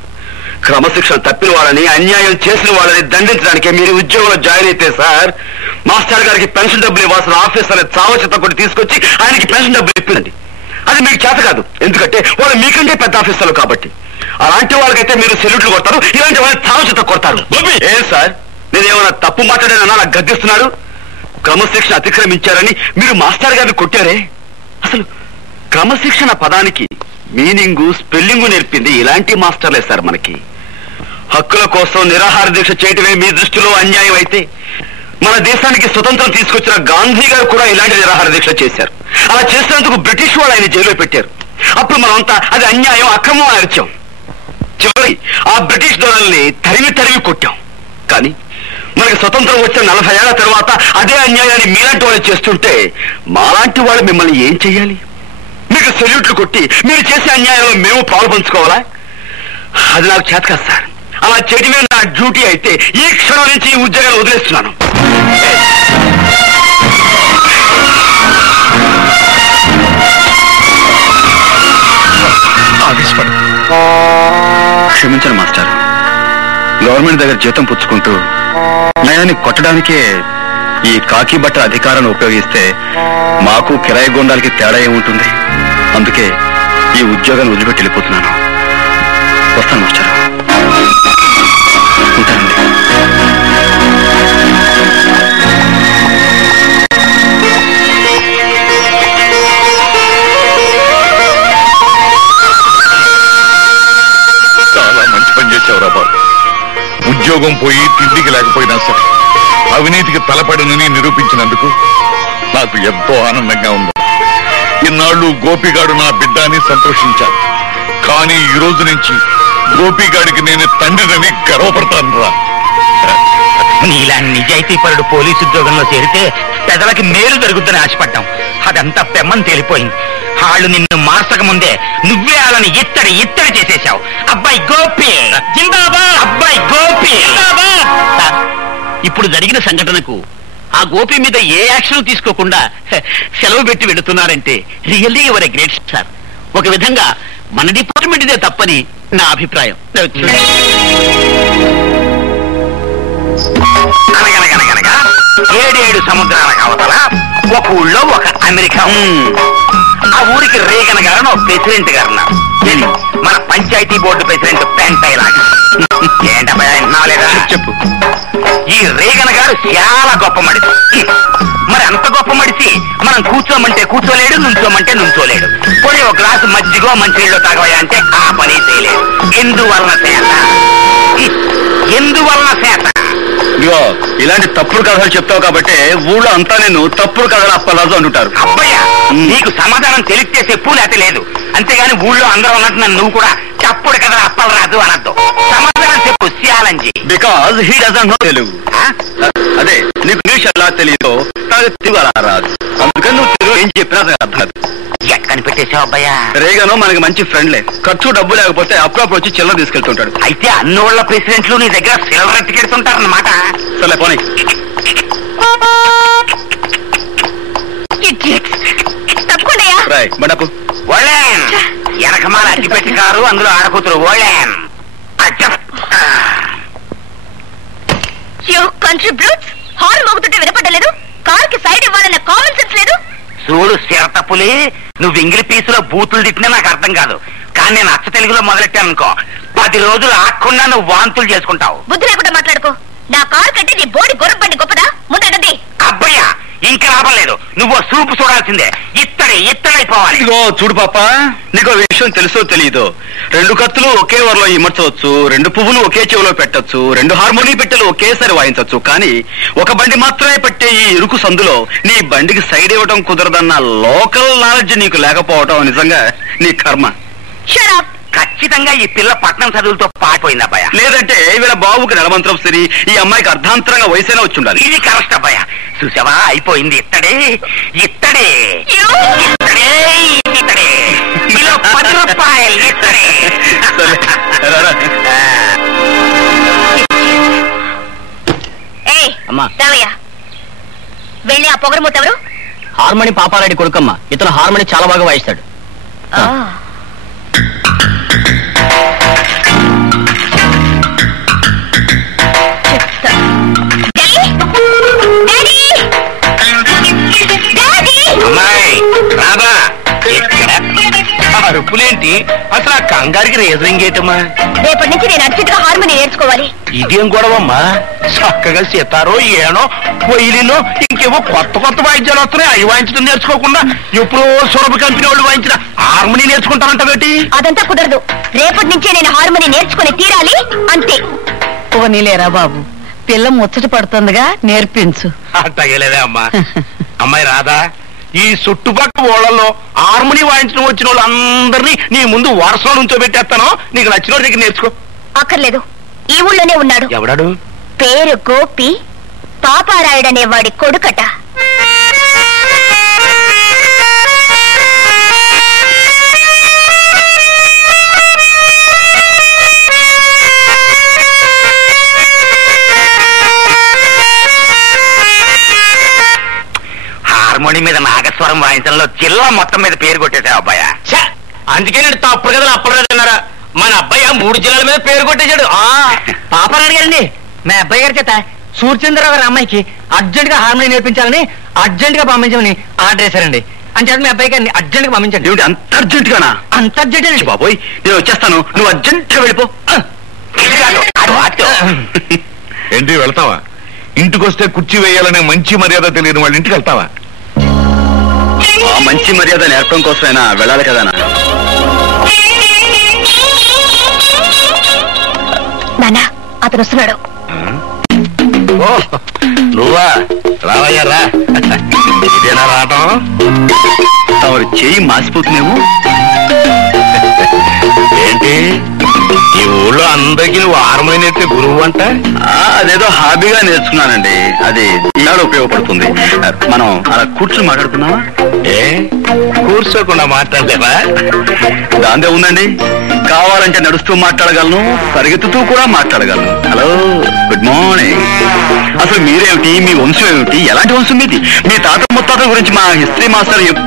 క్రమశిక్షణ తప్పిన వాళ్ళని, అన్యాయం చేసిన వాళ్ళని దండించడానికి మీరు ఉద్యోగంలో జాయిన్ అయితే సార్, మాస్టర్ గారికి పెన్షన్ డబ్బులు ఇవ్వాల్సిన ఆఫీసర్ చావచిత కొట్టి తీసుకొచ్చి ఆయనకి పెన్షన్ డబ్బులు ఇప్పిందండి. అది మీకు చేత కాదు, ఎందుకంటే వాళ్ళు మీకంటే పెద్ద ఆఫీసర్లు కాబట్టి. అలాంటి వాళ్ళకైతే మీరు సెల్యూట్లు కొడతారు, ఇలాంటి వాళ్ళని చావచిత కొడతారు. ఏం సార్, నేనేమన్నా తప్పు మాట్లాడానన్నా నాకు గద్దిస్తున్నాడు? క్రమశిక్షణ అతిక్రమించారని మీరు మాస్టర్ గారిని కొట్టారే. అసలు క్రమశిక్షణ పదానికి మీనింగు, స్పెల్లింగు నేర్పింది ఇలాంటి మాస్టర్లే సార్ మనకి. హక్కుల కోసం నిరాహార దీక్ష చేయటమే మీ దృష్టిలో అన్యాయం అయితే, మన దేశానికి స్వతంత్రం తీసుకొచ్చిన గాంధీ గారు కూడా ఇలాంటి నిరాహార దీక్ష చేశారు. అలా చేసినందుకు బ్రిటిష్ వాళ్ళు ఆయన జైల్లో పెట్టారు. అప్పుడు మనమంతా అది అన్యాయం, అక్రమం అని అరిచాం. చివరి ఆ బ్రిటిష్ దొరల్ని తరిమి కొట్టాం. కానీ మనకి స్వతంత్రం వచ్చిన 40 ఏళ్ల తర్వాత అదే అన్యాయాన్ని మీలాంటి వాళ్ళు చేస్తుంటే మాలాంటి వాళ్ళు మిమ్మల్ని ఏం చెయ్యాలి? మీకు సెల్యూట్లు కొట్టి మీరు చేసే అన్యాయంలో మేము పాలు పంచుకోవాలా? అది నాకు చేత కాదు సార్. అలా చేయడమే నా డ్యూటీ అయితే ఈ క్షణం నుంచి ఈ ఉద్యోగాలు వదిలేస్తున్నాను. క్షమించండి మాస్టర్, గవర్నమెంట్ దగ్గర జీతం పుచ్చుకుంటూ నయాన్ని కొట్టడానికే ఈ కాకి బట్ట అధికారాన్ని ఉపయోగిస్తే మాకు కిరాయి గుండాలకి తేడా ఏముంటుంది? అందుకే ఈ ఉద్యోగాన్ని వదిలిపెట్టి వెళ్ళిపోతున్నాను. వస్తాను మాస్టర్, ఉంటానండి. చాలా మంచి పని చేశావురా బాబు. ఉద్యోగం పోయి తిండికి లేకపోయినా సరే అవినీతికి తలపడనని నిరూపించినందుకు నాకు ఎంతో ఆనందంగా ఉంది. ఇన్నాళ్ళు గోపిగాడు నా బిడ్డ అని సంతోషించాను. కానీ ఈ రోజు నుంచి గోపిగాడికి నేను తండ్రినని గర్వపడతాను రా. నీలా నిజాయితీపరుడు పోలీసు ఉద్యోగంలో చేరితే పెదలకి మేలు జరుగుతుందని ఆశపడ్డాం. అదంతా పెమ్మని తేలిపోయింది. వాళ్ళు నిన్ను మార్చక ముందే నువ్వే వాళ్ళని ఇత్తడి చేసేశావు. అబ్బాయి గోపి జిందాబాద్, అబ్బాయి గోపి జిందాబాద్. ఇప్పుడు జరిగిన సంఘటనకు ఆ గోపి మీద ఏ యాక్షన్ తీసుకోకుండా సెలవు పెట్టి వెళుతున్నారంటే really your a great sir. ఒక విధంగా మన డిపార్ట్మెంట్ ఇదే తప్పని నా అభిప్రాయం. అనగనగనగనగా 7 సముద్రాలకు అవతల ఒక ఊళ్ళో ఒక అమెరికా. ఆ ఊరికి రేగన్ గారు ఒక ప్రెసిడెంట్ గారు ఉన్నారు. మన మన పంచాయతీ బోర్డు ప్రెసిడెంట్ పెంటయ్య లాగా. ఏంటబ్బా విన్నాలేదా? చెప్పు. ఈ రేగన్ గారు చాలా గొప్ప మడిసి. మరి అంత గొప్ప మడిసి మనం కూర్చోమంటే కూర్చోలేడు, నుంచోమంటే నుంచోలేడు. పోనీ ఒక గ్లాసు మజ్జిగో మంచినీళ్ళు తాగవయా అంటే ఆ పని చేయలేడు. ఎందువలన చేత ఇగో ఇలాంటి తప్పుడు కథలు చెప్తావు కాబట్టి ఊళ్ళో అంతా నేను తప్పుడు కథలు అప్పలాజు అంటుంటారు. అబ్బయ్య, నీకు సమాధానం తెలిస్తే చెప్పు, లేకపోతే లేదు. అంతేగాని ఊళ్ళో అందరూ ఉన్నట్టు నన్ను నువ్వు కూడా చప్పుడు కథలు అప్పలరాజు అనద్దు. సమాధానం చెప్పు సియాలంజీ. Because he doesn't know Telugu. అదే నీకు ఇంగ్లీష్ ఎలా తెలియదో నాకు తెలుగు అలా రాదు. అందుకని నువ్వు తెలుగు ఏం చెప్పినా అర్థం కాదు. ఎక్కని పెట్టేశావు అబ్బాయ్యా? రేగానో మనకి మంచి ఫ్రెండ్లే. ఖర్చు డబ్బు లేకపోతే అప్పుడప్పుడు వచ్చి చిల్లర తీసుకెళ్తుంటాడు. అయితే అన్నోళ్ల ప్రెసిడెంట్లు నీ దగ్గర సిల్లర్ ఎట్టుకెడుతుంటారన్నమాట. సరే పోనీ. బండపు ఓళేన్ వెనకమాల అట్టి పెట్టి కారు, అందులో ఆడకూతురు ఓళేన్. కంట్రీ బ్రూట్స్, హార్న్ మోగుతుంటే వినపడలేదు. కారుకి సైడ్ ఇవ్వాలన్న కామన్ సెన్స్ లేదు. చూడు సిరతపులి, నువ్వు ఇంగిలి పీసులో బూతులు తిట్టినా నాకు అర్థం కాదు. కానీ నేను అచ్చ తెలుగులో మొదలెట్టాననుకో, 10 రోజులు ఆకుండా నువ్వు వాంతులు చేసుకుంటావు. బుద్ధి లేకుండా మాట్లాడుకో. నా కారు కంటే నీ బోడి గుర్రం బండి గొప్పదా? ముందటది. అబ్బయ్యా, ఇంకా లాభం లేదు. నువ్వు సూపు చూడాల్సిందే. ఇత్తడైపోవాలి. ఇదిగో చూడు పాప, నీకో విషయం తెలుసో తెలీదో, 2 కత్తులు ఒకే వరలో ఇమర్చవచ్చు, 2 పువ్వులు ఒకే చెవిలో పెట్టచ్చు, 2 హార్మోనీ పెట్టెలు ఒకేసారి వాయించవచ్చు. కానీ ఒక బండి మాత్రమే పట్టే ఈ ఇరుకు సందులో నీ బండికి సైడ్ ఇవ్వడం కుదరదన్న లోకల్ నాలెడ్జ్ నీకు లేకపోవడం నిజంగా నీ కర్మ. ఖచ్చితంగా ఈ పిల్ల పట్నం చదువులతో పారిపోయింది అబ్బాయ. లేదంటే వీళ్ళ బాబుకి నెలమంత్రం సరి, ఈ అమ్మాయికి అర్ధాంతరంగా వయసైనా వచ్చి ఉండాలి. ఇది కరెక్ట్ అబ్బాయ. చూసావా, అయిపోయింది. ఇత్తడే కిలో 10 రూపాయలు. ఇత్తడే. వెళ్ళి ఆ పొగరమూత ఎవరు? హార్మోని పాపారెడ్డి కొడుకమ్మ. ఇతను హార్మోని చాలా బాగా వాయిస్తాడు. అమ్మాయి రాదా? అరుపులేంటి? అసలు ఆ కంగారికి రీజనింగ్ ఏంటమ్మా? రేపటి నుంచి నేను అర్జెంట్ గా హార్మోని నేర్చుకోవాలి. ఇదేం గొడవమ్మా? చక్కగా సితారో ఏనో పొయ్యిలినో ఇంకేవో కొత్త వాయిద్యాలు వస్తున్నాయి. అవి వాయించడం నేర్చుకోకుండా ఎప్పుడో సొరబ కంపెనీ వాళ్ళు వాయించిన హార్మోని నేర్చుకుంటారంట బేటి. అదంతా కుదరదు. రేపటి నుంచే నేను హార్మోని నేర్చుకుని తీరాలి, అంతే. ఓ నీలేరా బాబు, పిల్ల ముచ్చట పడుతుందిగా, నేర్పించు. అట్టగలేదే అమ్మా. అమ్మాయి రాదా? ఈ చుట్టుపక్కల ఊళ్ళల్లో హార్మోని వాయించడం వచ్చిన వాళ్ళందరినీ నీ ముందు వరుసలో నుంచో పెట్టేస్తాను. నీకు నచ్చిన దగ్గర నేర్చుకో. అక్కర్లేదు, ఈ ఊళ్ళోనే ఉన్నాడు. ఎవడాడు? పేరు గోపి, పాపారాయుడనే వాడి కొడుకట. హార్మోని మీద నాగస్వరం వాయించడంలో జిల్లా మొత్తం మీద పేరు కొట్టేశావు అబ్బాయ. అందుకే నేను తప్పుడు కదా అప్పలేదన్నారా? మన అబ్బాయి 3 జిల్లాల మీద పేరు కొట్టేశాడు. పాపారాయుడు గారండి, మా అబ్బాయి గారి చేత సూర్యచంద్రరావు గారి అమ్మాయికి అర్జెంట్ గా హార్మోని నేర్పించాలని అర్జెంట్ గా పంపించమని ఆర్డర్ చేశారండి. అంటే మీ అబ్బాయి గారిని అర్జెంట్ గా పంపించండి. అంత అర్జెంట్ గానా? అంత అర్జెంట్ బాబోయ్, నేను వచ్చేస్తాను, నువ్వు అర్జెంట్ గా వెళ్ళిపో. ఏంటి వెళ్తావా? ఇంటికొస్తే కుర్చీ వేయాలనే మంచి మర్యాద తెలియని వాళ్ళ ఇంటికి వెళ్తావా? మంచి మర్యాద నేర్పడం కోసమైనా వెళ్ళాలి కదా. నాన్న, అతను వస్తున్నాడు. నువ్వా? రావయ్యా రా. ఇదేనా రావటం? తమరు చేయి మాసిపోతున్నాము. ఏంటి ఈ ఊళ్ళో అందరికీ నువ్వు హార్మోని నేర్పే గురువు అంట? అదేదో హాబీగా నేర్చుకున్నానండి. అది ఈనాడు ఉపయోగపడుతుంది. మనం అలా కూర్చుని మాట్లాడుకున్నావా? కూర్చోకుండా మాట్లాడలేవా? దాందే ఉందండి. కావాలంటే నడుస్తూ మాట్లాడగలను, పరిగెత్తుతూ కూడా మాట్లాడగలను. Hello, good morning. అసలు మీరేమిటి? మీ వంశం ఏమిటి? ఎలాంటి వంశం మీది? మీ తాత ముత్తాతల గురించి మా హిస్టరీ మాస్టర్ ఎప్పుడు